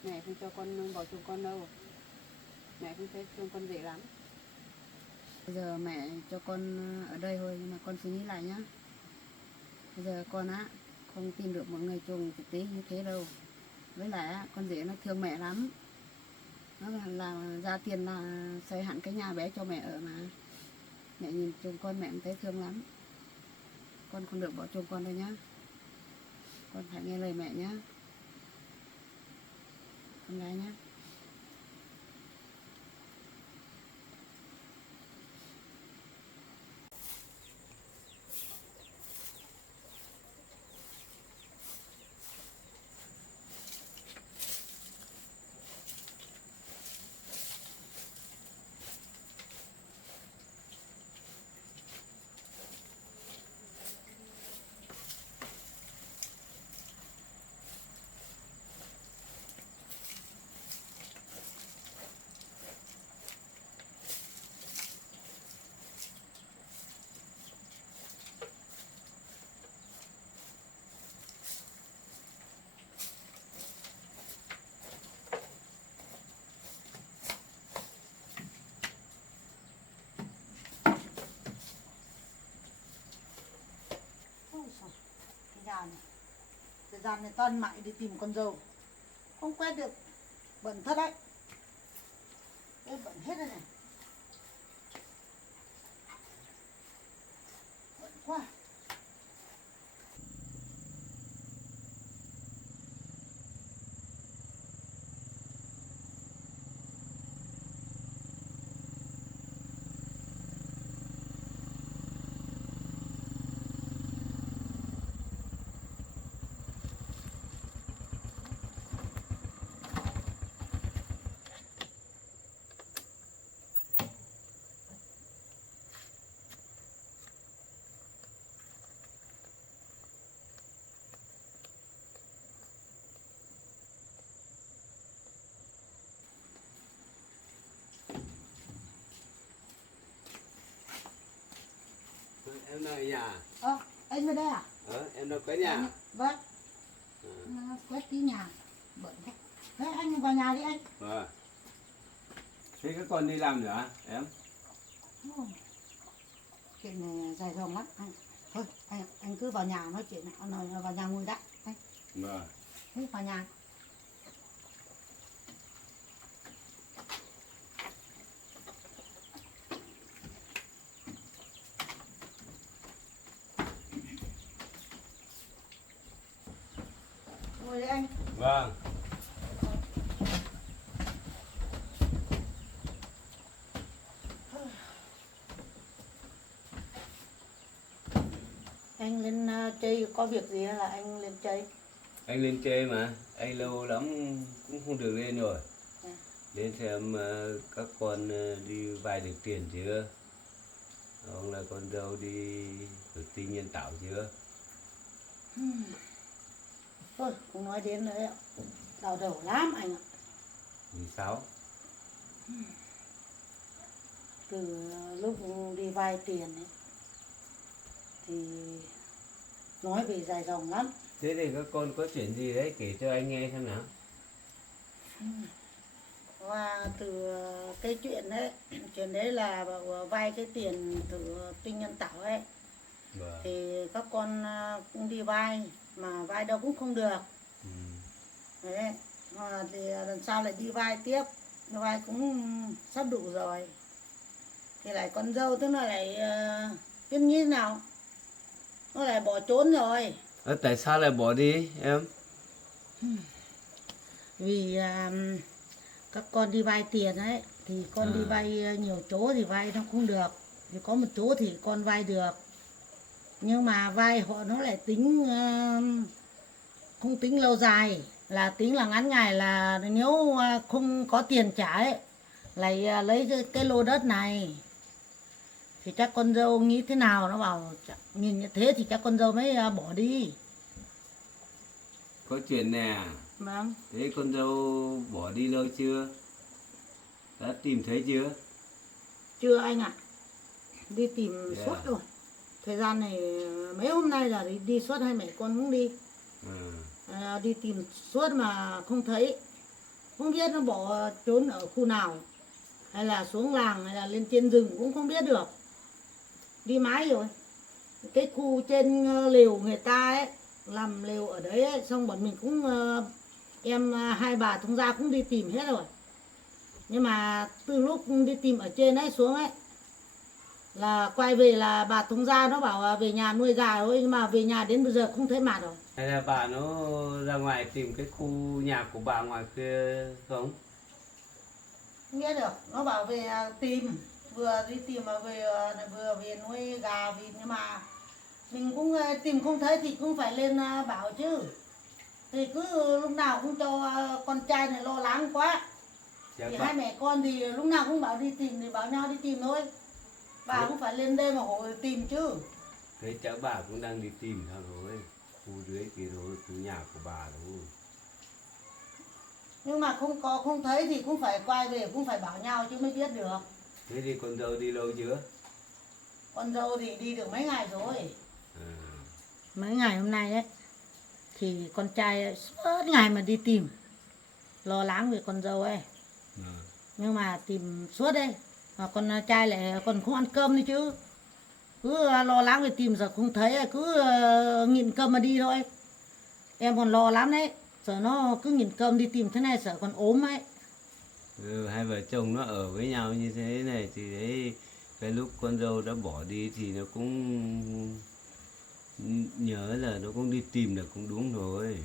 Mẹ không cho con bỏ chồng con đâu. Mẹ cũng thấy thương con dễ lắm. Bây giờ mẹ cho con ở đây thôi nhưng mà con suy nghĩ lại nhá. Bây giờ con không tìm được một người chồng thực tế như thế đâu. Với lại á, con rể nó thương mẹ lắm, nó là ra tiền là xây hẳn cái nhà bé cho mẹ ở mà. Mẹ nhìn chồng con mẹ cũng thấy thương lắm. Con không được bỏ chồng con đâu nhá, con phải nghe lời mẹ nhá, con gái nhá. Ôi giời, cái nhà này, thời gian này toàn mãi đi tìm con dâu, không quét được, bẩn thật đấy, cái bẩn hết rồi này, bẩn quá. Em nơi nhà. Anh về đây à? Em đâu có nhà. Vâng. Quét tí nhà, bẩn thế. Thế anh vào nhà đi anh. Vâng. Thế các con đi làm nữa em? Chuyện này dài dòng lắm anh. Thôi anh cứ vào nhà nói chuyện này, nói vào nhà ngồi đã anh. Vâng. Thế vào nhà. Ngồi đi anh. Vâng. Anh lên chơi có việc gì hay là anh lên chơi? Anh lên chơi mà, anh lâu lắm cũng không được lên rồi. Lên xem các con đi vay được tiền chưa? Ông là con dâu đi được tinh nhân tạo chưa? Thôi không nói đến nữa ạ. Đau đầu lắm anh ạ. Vì sao? Từ lúc đi vay tiền ấy thì nói về dài dòng lắm. Thế thì các con có chuyện gì đấy kể cho anh nghe xem nào. Và từ cái chuyện đấy, chuyện đấy là bảo vay cái tiền từ tinh nhân tạo ấy. Vâng. Thì các con cũng đi vay mà vay đâu cũng không được. Đấy, mà thì lần sau lại đi vay tiếp, vay cũng sắp đủ rồi. Thì lại con dâu tức là lại biết như thế nào, nó lại bỏ trốn rồi. Tại sao lại bỏ đi em? Vì các con đi vay tiền ấy thì con đi vay nhiều chỗ thì vay nó không được, thì có một chỗ thì con vay được, nhưng mà vay họ nó lại tính không tính lâu dài, là tính là ngắn ngày, là nếu không có tiền trả ấy lại lấy cái lô đất này. Thì chắc con dâu nghĩ thế nào, nó bảo nhìn như thế thì chắc con dâu mới bỏ đi. Có chuyện nè à? Vâng. Thế con dâu bỏ đi lâu chưa? Đã tìm thấy chưa? Chưa anh ạ. Đi tìm Yeah. suốt rồi. Thời gian này mấy hôm nay là đi suốt, hai mẹ con cũng đi. Đi tìm suốt mà không thấy. Không biết nó bỏ trốn ở khu nào, hay là xuống làng, hay là lên trên rừng cũng không biết được. Đi mãi rồi. Cái khu trên lều người ta ấy làm lều ở đấy ấy. Xong bọn mình cũng em hai bà thông gia cũng đi tìm hết rồi, nhưng mà từ lúc đi tìm ở trên ấy xuống ấy là quay về là bà thông gia nó bảo về nhà nuôi gà thôi, nhưng mà về nhà đến bây giờ không thấy mặt rồi. Hay là bà nó ra ngoài tìm cái khu nhà của bà ngoài kia không? Nghe được, nó bảo về tìm, vừa đi tìm mà về vừa về nuôi gà vịt, nhưng mà mình cũng tìm không thấy thì cũng phải lên bảo chứ. Thì cứ lúc nào cũng cho con trai này lo lắng quá. Chắc Thì bà, hai mẹ con thì lúc nào cũng bảo đi tìm thì bảo nhau đi tìm thôi. Bà Thế- cũng phải lên đây mà hộ tìm chứ. thế chắc bà cũng đang đi tìm sao rồi. Khu dưới kia rồi, khu nhà của bà rồi. Nhưng mà không thấy thì cũng phải quay về, cũng phải bảo nhau chứ mới biết được. Thế thì con dâu đi lâu chưa? Con dâu thì đi được mấy ngày rồi. À, Mấy ngày hôm nay đấy thì con trai suốt ngày mà đi tìm, lo lắng về con dâu ấy, à. nhưng mà tìm suốt đấy mà con trai lại còn không ăn cơm nữa chứ, cứ lo lắng về tìm giờ không thấy, cứ nhịn cơm mà đi thôi. Em còn lo lắm đấy, sợ nó cứ nhịn cơm đi tìm thế này sợ còn ốm ấy. Hai vợ chồng nó ở với nhau như thế này thì đấy, cái lúc con dâu đã bỏ đi thì nó cũng nhớ là nó cũng đi tìm được cũng đúng rồi.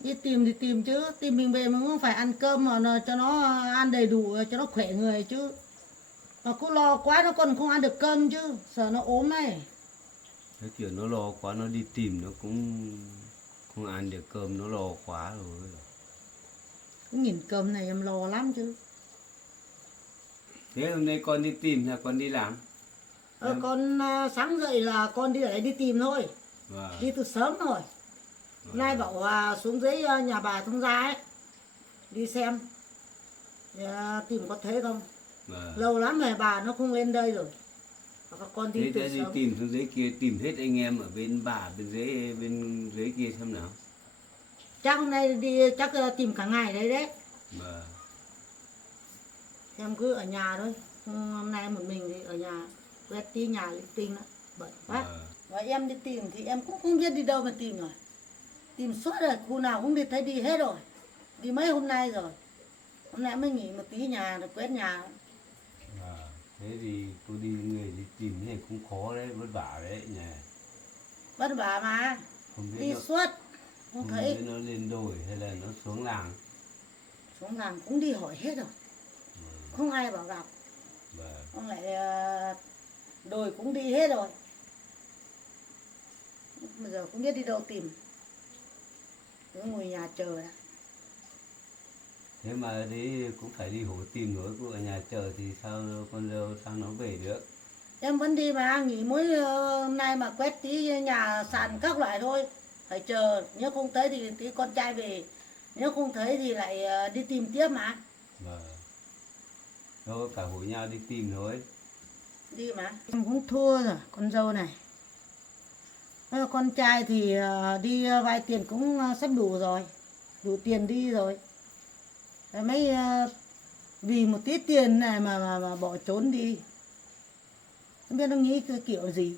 Đi tìm thì tìm chứ, tìm mình về mình cũng phải ăn cơm mà cho nó ăn đầy đủ cho nó khỏe người chứ. Mà cứ lo quá nó còn không ăn được cơm chứ, sợ nó ốm ấy. Cái kiểu nó lo quá nó đi tìm nó cũng không ăn được cơm, nó lo quá rồi. Cứ nhìn cơm này em lo lắm chứ. Thế hôm nay con đi tìm là con đi làm? Con sáng dậy là con đi lại đi tìm thôi, Vâng. đi từ sớm rồi. Nay bảo xuống dưới nhà bà thông gia ấy đi xem tìm có thấy không. Vâng. Lâu lắm rồi bà nó không lên đây rồi. Và con đi Thế từ đã đi sớm. tìm xuống dưới kia, tìm hết anh em ở bên bà bên dưới kia xem nào. Chắc hôm nay đi chắc tìm cả ngày đấy đấy. Vâng. Em cứ ở nhà thôi. Hôm nay một mình thì ở nhà quét tí nhà linh tinh đó, bận quá. Vâng. Và em đi tìm thì em cũng không biết đi đâu mà tìm rồi. Tìm suốt rồi, khu nào cũng đi thấy đi hết rồi. Đi mấy hôm nay rồi. Hôm nay mới nghỉ một tí nhà rồi quét nhà. Vâng. Thế thì cô đi người đi tìm thế này cũng khó đấy, vất vả đấy nhỉ. Vất vả mà. Không biết Đi nó suốt. Không không thấy. biết nó lên đồi hay là nó xuống làng. Xuống làng cũng đi hỏi hết rồi. Không ai bảo gặp. Vâng. Ông lại đồi cũng đi hết rồi. Bây giờ không biết đi đâu tìm. Cứ ngồi nhà chờ đã. Thế mà đấy cũng phải đi hổ tìm rồi, cô ở nhà chờ thì sao con dâu sao nó về được. Em vẫn đi mà, nghỉ mỗi hôm nay mà quét tí nhà sàn các loại thôi. Phải chờ, nếu không thấy thì tí con trai về. Nếu không thấy thì lại đi tìm tiếp mà. Vâng. Đâu cả hổ nhau đi tìm thôi. Đi mà. Em cũng thua rồi, con dâu này. Con trai thì đi vay tiền cũng sắp đủ rồi. Đủ tiền đi rồi. Rồi mới vì một tí tiền này mà bỏ trốn đi. Không biết nó nghĩ cái kiểu gì.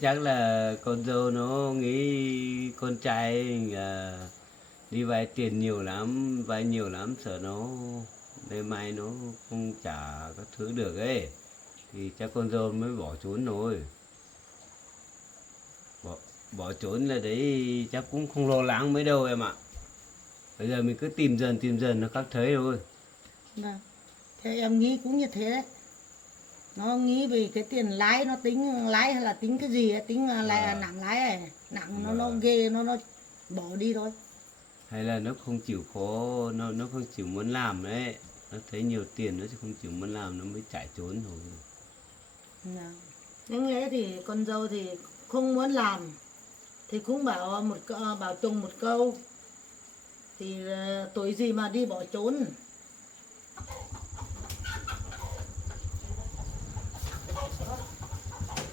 Chắc là con dâu nó nghĩ con trai đi vay tiền nhiều lắm, vay nhiều lắm sợ nó ngày mai nó không trả các thứ được ấy. Thì chắc con dâu mới bỏ trốn rồi. Bỏ trốn là đấy chắc cũng không lo lắng mấy đâu em ạ. Bây giờ mình cứ tìm dần nó các thấy thôi. Vâng. Thế em nghĩ cũng như thế đấy. Nó nghĩ vì cái tiền lái, nó tính lái hay là tính cái gì ấy, tính là nặng lái này, nặng nó ghê, nó bỏ đi thôi. Hay là nó không chịu khó, nó không chịu muốn làm đấy. Nó thấy nhiều tiền nó không chịu muốn làm nó mới chạy trốn thôi. Vâng. Nếu thế thì con dâu thì không muốn làm thì cũng bảo bảo chồng một câu thì tội gì mà đi bỏ trốn.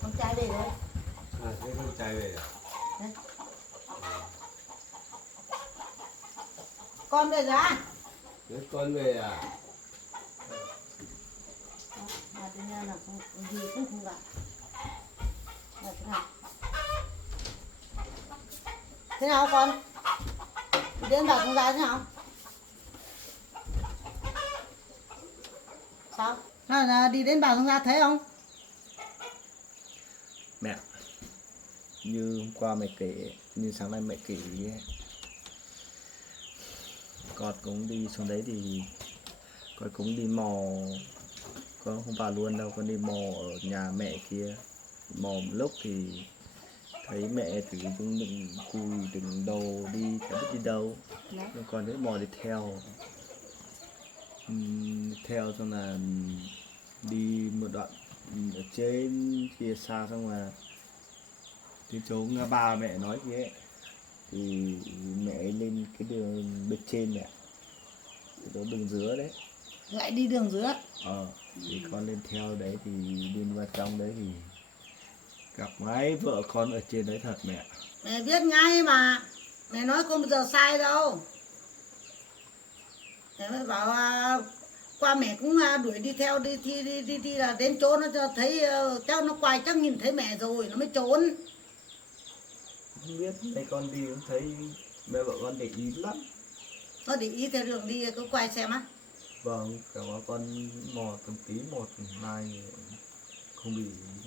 Con trai về đấy. Thế con trai về à? Đấy. Con về ra. Thế con về à? Mà tự nhiên là gì cũng không gặp. Là thế nào? Thế nào con? Đến bảo thông gia thế nào? Sao? Là đi đến bảo thông gia thấy không? Mẹ, như hôm qua mẹ kể, như sáng nay mẹ kể ấy, con cũng đi xuống đấy thì con cũng đi mò, con không vào luôn đâu, con đi mò ở nhà mẹ kia, mò một lúc thì thấy mẹ tự dưng đựng cùi đựng đồ đi chả biết đi đâu, nhưng con thấy mò đi theo. Theo xong là đi một đoạn ở trên kia xa, xong là cái chỗ ngã ba mẹ nói kia ấy, thì mẹ ấy lên cái đường bên trên mẹ, cái chỗ đường giữa đấy. Lại đi đường giữa. Thì con lên theo đấy thì đi vào trong đấy thì gặp ngay vợ con ở trên đấy thật mẹ. Mẹ biết ngay mà. Mẹ nói không bao giờ sai đâu. Mẹ mới bảo qua mẹ cũng đuổi đi theo đi là đến chỗ nó cho thấy chắc nó quay chắc nhìn thấy mẹ rồi nó mới trốn. Không biết đây con đi cũng thấy mẹ vợ con để ý lắm. Nó để ý theo đường đi cứ quay xem á. Vâng, cả mà con mò từng tí một này không bị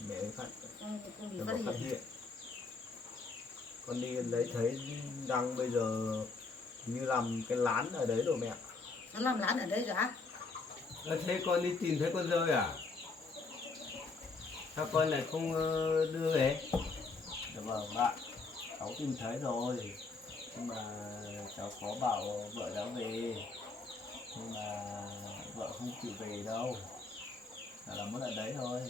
mẹ phát Không bị mẹ phát vợ phát hiện. hiện. Con đi lấy thấy đang bây giờ như làm cái lán ở đấy rồi mẹ. Nó làm lán ở đấy rồi á. Thế con đi tìm thấy con dơi à? Sao con lại không đưa về? Dạ vâng bạn, cháu tìm thấy rồi, nhưng mà cháu có bảo vợ cháu về, nhưng mà vợ không chịu về đâu, là muốn ở đấy thôi.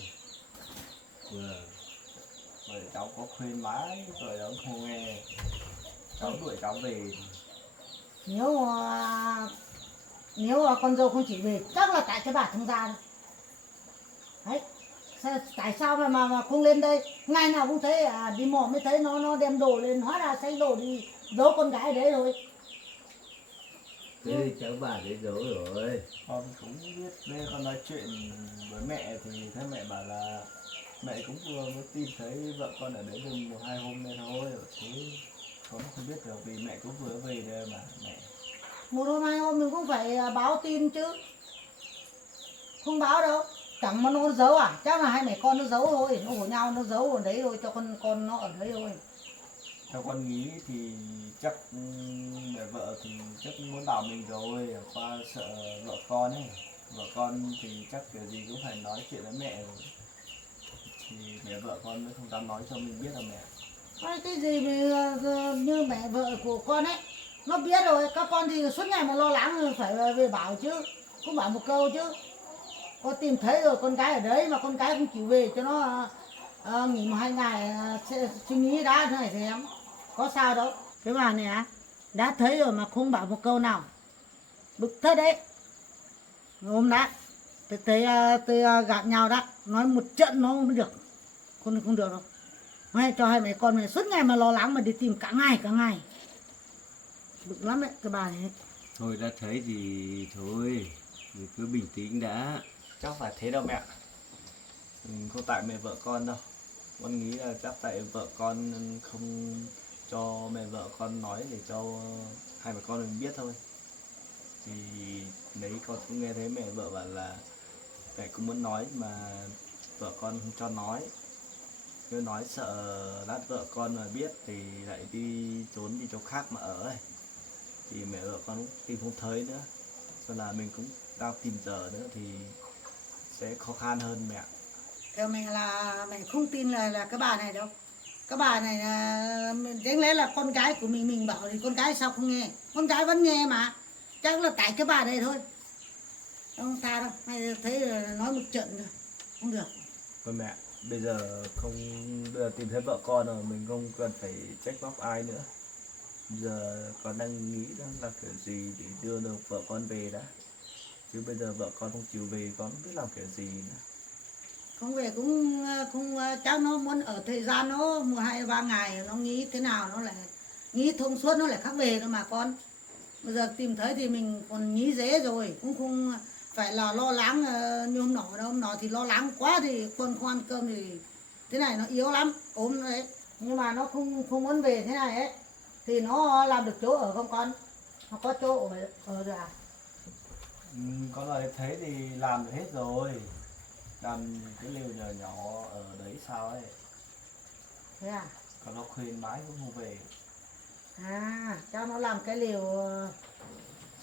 Vợ cháu có khuyên mãi, vợ cháu không nghe, cháu đuổi cháu về. Nếu con dâu không chỉ về chắc là tại cái bà thông gia thôi. Đấy. Tại sao mà không lên đây, ngày nào cũng thấy đi mò mới thấy nó đem đồ lên, hóa ra xây đồ đi giấu con gái đấy rồi. Thế thì cháu bà đấy giấu rồi. Con cũng biết, nên con nói chuyện với mẹ thì thấy mẹ bảo là mẹ cũng vừa mới tìm thấy vợ con ở đấy được 1-2 hôm nay thôi, thế con không biết được vì mẹ cũng vừa về đây mà mẹ. 1-2 hôm mình cũng phải báo tin chứ. Không báo đâu. Chẳng mà nó giấu à? Chắc là hai mẹ con nó giấu thôi, nó hổ nhau nó giấu ở đấy thôi, cho con nó ở đấy thôi. Theo con nghĩ thì chắc mẹ vợ thì chắc muốn bảo mình rồi, qua sợ vợ con ấy. Vợ con thì chắc kiểu gì cũng phải nói chuyện với mẹ rồi. Thì mẹ vợ con mới không dám nói cho mình biết đâu mẹ. Cái gì mà như mẹ vợ của con ấy, nó biết rồi, các con thì suốt ngày mà lo lắng phải về bảo chứ, cũng bảo một câu chứ. Con tìm thấy rồi con gái ở đấy mà con gái không chịu về cho nó nghỉ 1-2 ngày suy nghĩ đã thế này thì em có sao đâu. Cái bà này đã thấy rồi mà không bảo một câu nào, bực thế đấy. Hôm đã tôi gạt nhau đã, nói một trận nó mới được, không được đâu. Hay cho hai mẹ con này suốt ngày mà lo lắng mà đi tìm cả ngày bực lắm đấy cái bà này. Thôi đã thấy thì thôi, mình cứ bình tĩnh đã. Chắc phải thế đâu mẹ. Không tại mẹ vợ con đâu. Con nghĩ là chắc tại vợ con không cho mẹ vợ con nói để cho hai mẹ con mình biết thôi. Thì đấy con cũng nghe thấy mẹ vợ bảo là mẹ cũng muốn nói mà vợ con không cho nói. Cứ nói sợ lát vợ con mà biết thì lại đi trốn đi chỗ khác mà ở ấy. Thì mẹ vợ con cũng tìm không thấy nữa. Cho là mình cũng đang tìm giờ nữa thì sẽ khó khăn hơn mẹ. Theo mẹ là mẹ không tin là cái bà này đâu. Cái bà này là đáng lẽ là con gái của mình bảo thì con gái sao không nghe. Con gái vẫn nghe mà. Chắc là tại cái bà này thôi. Không tha đâu. Mày thấy nói một trận rồi. Không được. Vâng mẹ, bây giờ tìm thấy vợ con rồi mình không cần phải trách móc ai nữa. Giờ con đang nghĩ là kiểu gì để đưa được vợ con về đã. Chứ bây giờ vợ con không chịu về con không biết làm kiểu gì nữa. Không về cũng không, chắc nó muốn ở thời gian nó 1-2-3 ngày nó nghĩ thế nào nó lại nghĩ thông suốt nó lại khác về thôi mà con. Bây giờ tìm thấy thì mình còn nghĩ dễ rồi, cũng không phải là lo lắng như hôm nọ đâu. Hôm nọ thì lo lắng quá thì con không ăn cơm thì thế này nó yếu lắm, ốm đấy. Nhưng mà nó không muốn về thế này ấy. thì nó làm được chỗ ở không con? Nó có chỗ ở rồi à? Con nói thế thì làm được hết rồi, làm cái lều nhỏ nhỏ ở đấy sao ấy, Thế à? còn nó khuyên mãi cũng không về. À, cho nó làm cái liều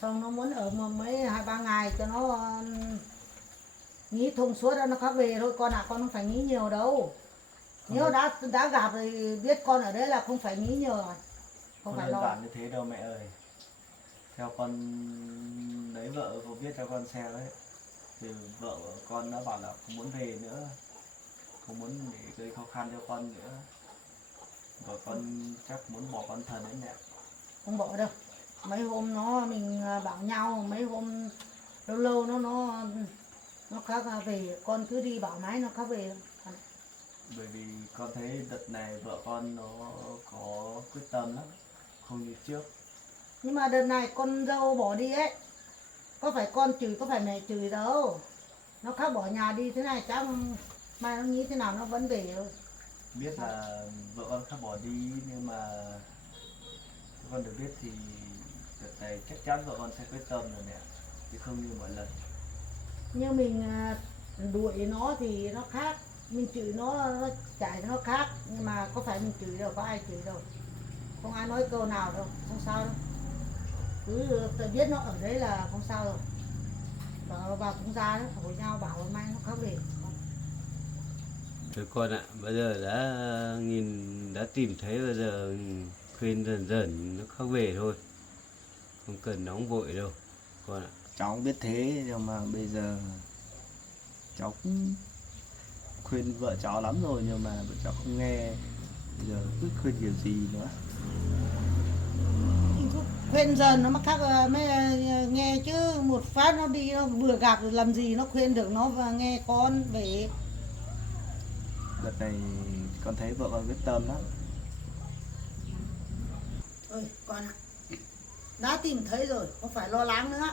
xong nó muốn ở mấy 2-3 ngày cho nó nghĩ thông suốt ra nó khác về thôi con ạ, con không phải nghĩ nhiều đâu. Nếu đã gặp thì biết con ở đấy là không phải nghĩ nhiều rồi, không phải đơn lo. giản như thế đâu mẹ ơi. Theo con lấy vợ có biết cho con xem đấy, thì vợ con nó bảo là không muốn về nữa, không muốn để gây khó khăn cho con nữa, vợ con chắc muốn bỏ con thần đấy mẹ. Không bỏ đâu. Mấy hôm nó mình bảo nhau, mấy hôm lâu lâu nó khác về, con cứ đi bảo máy nó khác về. Bởi vì con thấy đợt này vợ con nó có quyết tâm lắm, không như trước. Nhưng mà đợt này con dâu bỏ đi ấy, có phải con chửi, có phải mẹ chửi đâu. Nó khác bỏ nhà đi thế này chắc mai nó nghĩ thế nào nó vẫn về thôi. Biết là vợ con khác bỏ đi, nhưng mà con được biết thì đợt này chắc chắn vợ con sẽ quyết tâm rồi mẹ, chứ không như mọi lần. Như mình đuổi nó thì nó khác, mình chửi nó chạy nó khác, nhưng mà có phải mình chửi đâu, có ai chửi đâu, không ai nói câu nào đâu, không sao đâu, cứ tự biết nó ở đấy là không sao rồi. Và cũng ra đó hỏi nhau bảo mai nó khác về. Thôi con ạ, bây giờ đã tìm thấy, bây giờ khuyên dần dần nó khác về thôi, không cần nóng vội đâu con ạ. Cháu cũng biết thế, nhưng mà bây giờ cháu cũng khuyên vợ cháu lắm rồi, nhưng mà vợ cháu không nghe. Bây giờ cứ khuyên kiểu gì nữa. Khuyên dần nó mới khác mới nghe, chứ một phát nó đi nó vừa gạt rồi làm gì nó khuyên được nó và nghe con về. Đợt này con thấy vợ con quyết tâm lắm. Thôi con ạ, đã tìm thấy rồi, không phải lo lắng nữa.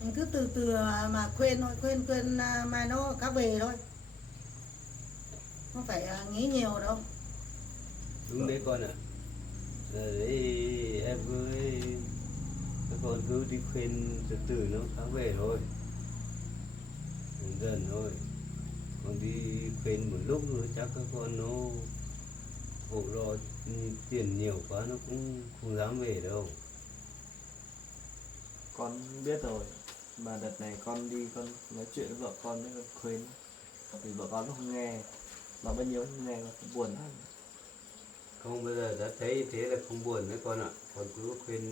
Mình cứ từ từ mà khuyên thôi, khuyên mai nó khác về thôi. Không phải nghĩ nhiều đâu. Đúng đấy con ạ. Đấy em với các con cứ đi khuyên từ từ nó khác về thôi, dần dần thôi. Con đi khuyên một lúc nữa chắc các con nó hộ lo tiền nhiều quá nó cũng không dám về đâu. Con biết rồi, mà đợt này con đi con nói chuyện với vợ con với con khuyên, thì vợ con nó không nghe, nó bao nhiêu không nghe, nó cũng buồn lắm. Không, bây giờ đã thấy thế là không buồn đấy con ạ. Con cứ khuyên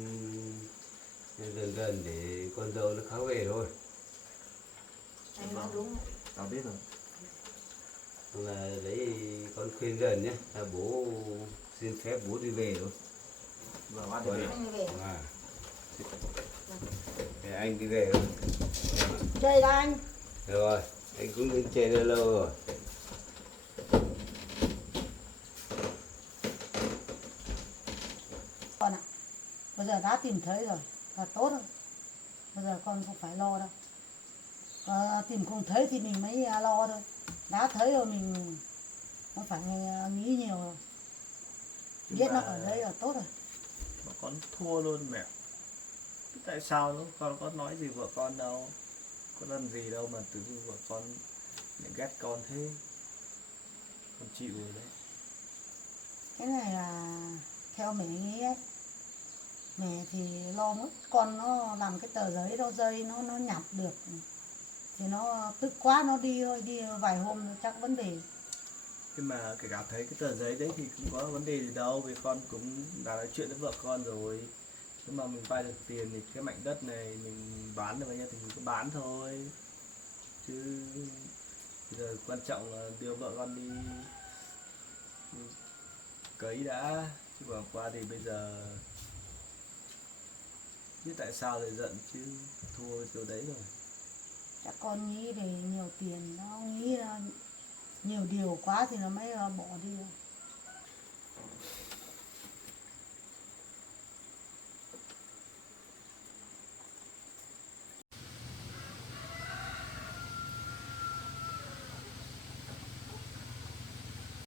dần dần để con dâu nó khác về thôi. Anh nói đúng. Cháu biết rồi. Là đấy con khuyên dần nhé, là bố xin phép bố đi về thôi. Vợ ăn Con đi ạ. về. Anh về. À. Để anh đi về thôi. Chơi đó anh. Rồi, anh cũng đứng chơi lâu lâu rồi. Con ạ, bây giờ đã tìm thấy rồi là tốt rồi. Bây giờ con không phải lo đâu. Tìm không thấy thì mình mới lo thôi. Đã thấy rồi mình không phải nghĩ nhiều rồi. Nhưng Biết mà nó ở đấy là tốt rồi. vợ con thua luôn mẹ. Tại sao nó con có nói gì vợ con đâu, có làm gì đâu mà tự dưng vợ con lại ghét con thế. Con chịu rồi đấy. Cái này là theo mẹ nghĩ ấy. Mẹ thì lo mất con nó làm cái tờ giấy đó dây nó nhặt được. Thì nó tức quá nó đi thôi, đi vài hôm chắc vấn đề. Nhưng mà kể cả thấy cái tờ giấy đấy thì cũng có vấn đề gì đâu, vì con cũng đã nói chuyện với vợ con rồi. Nhưng mà mình vay được tiền thì cái mảnh đất này mình bán được bao nhiêu thì mình cứ bán thôi. Chứ bây giờ quan trọng là đưa vợ con đi cấy đã. Chứ còn qua thì bây giờ biết tại sao lại giận chứ, thua chỗ đấy rồi. Chắc con nghĩ về nhiều tiền, nó nghĩ nhiều điều quá thì nó mới bỏ đi.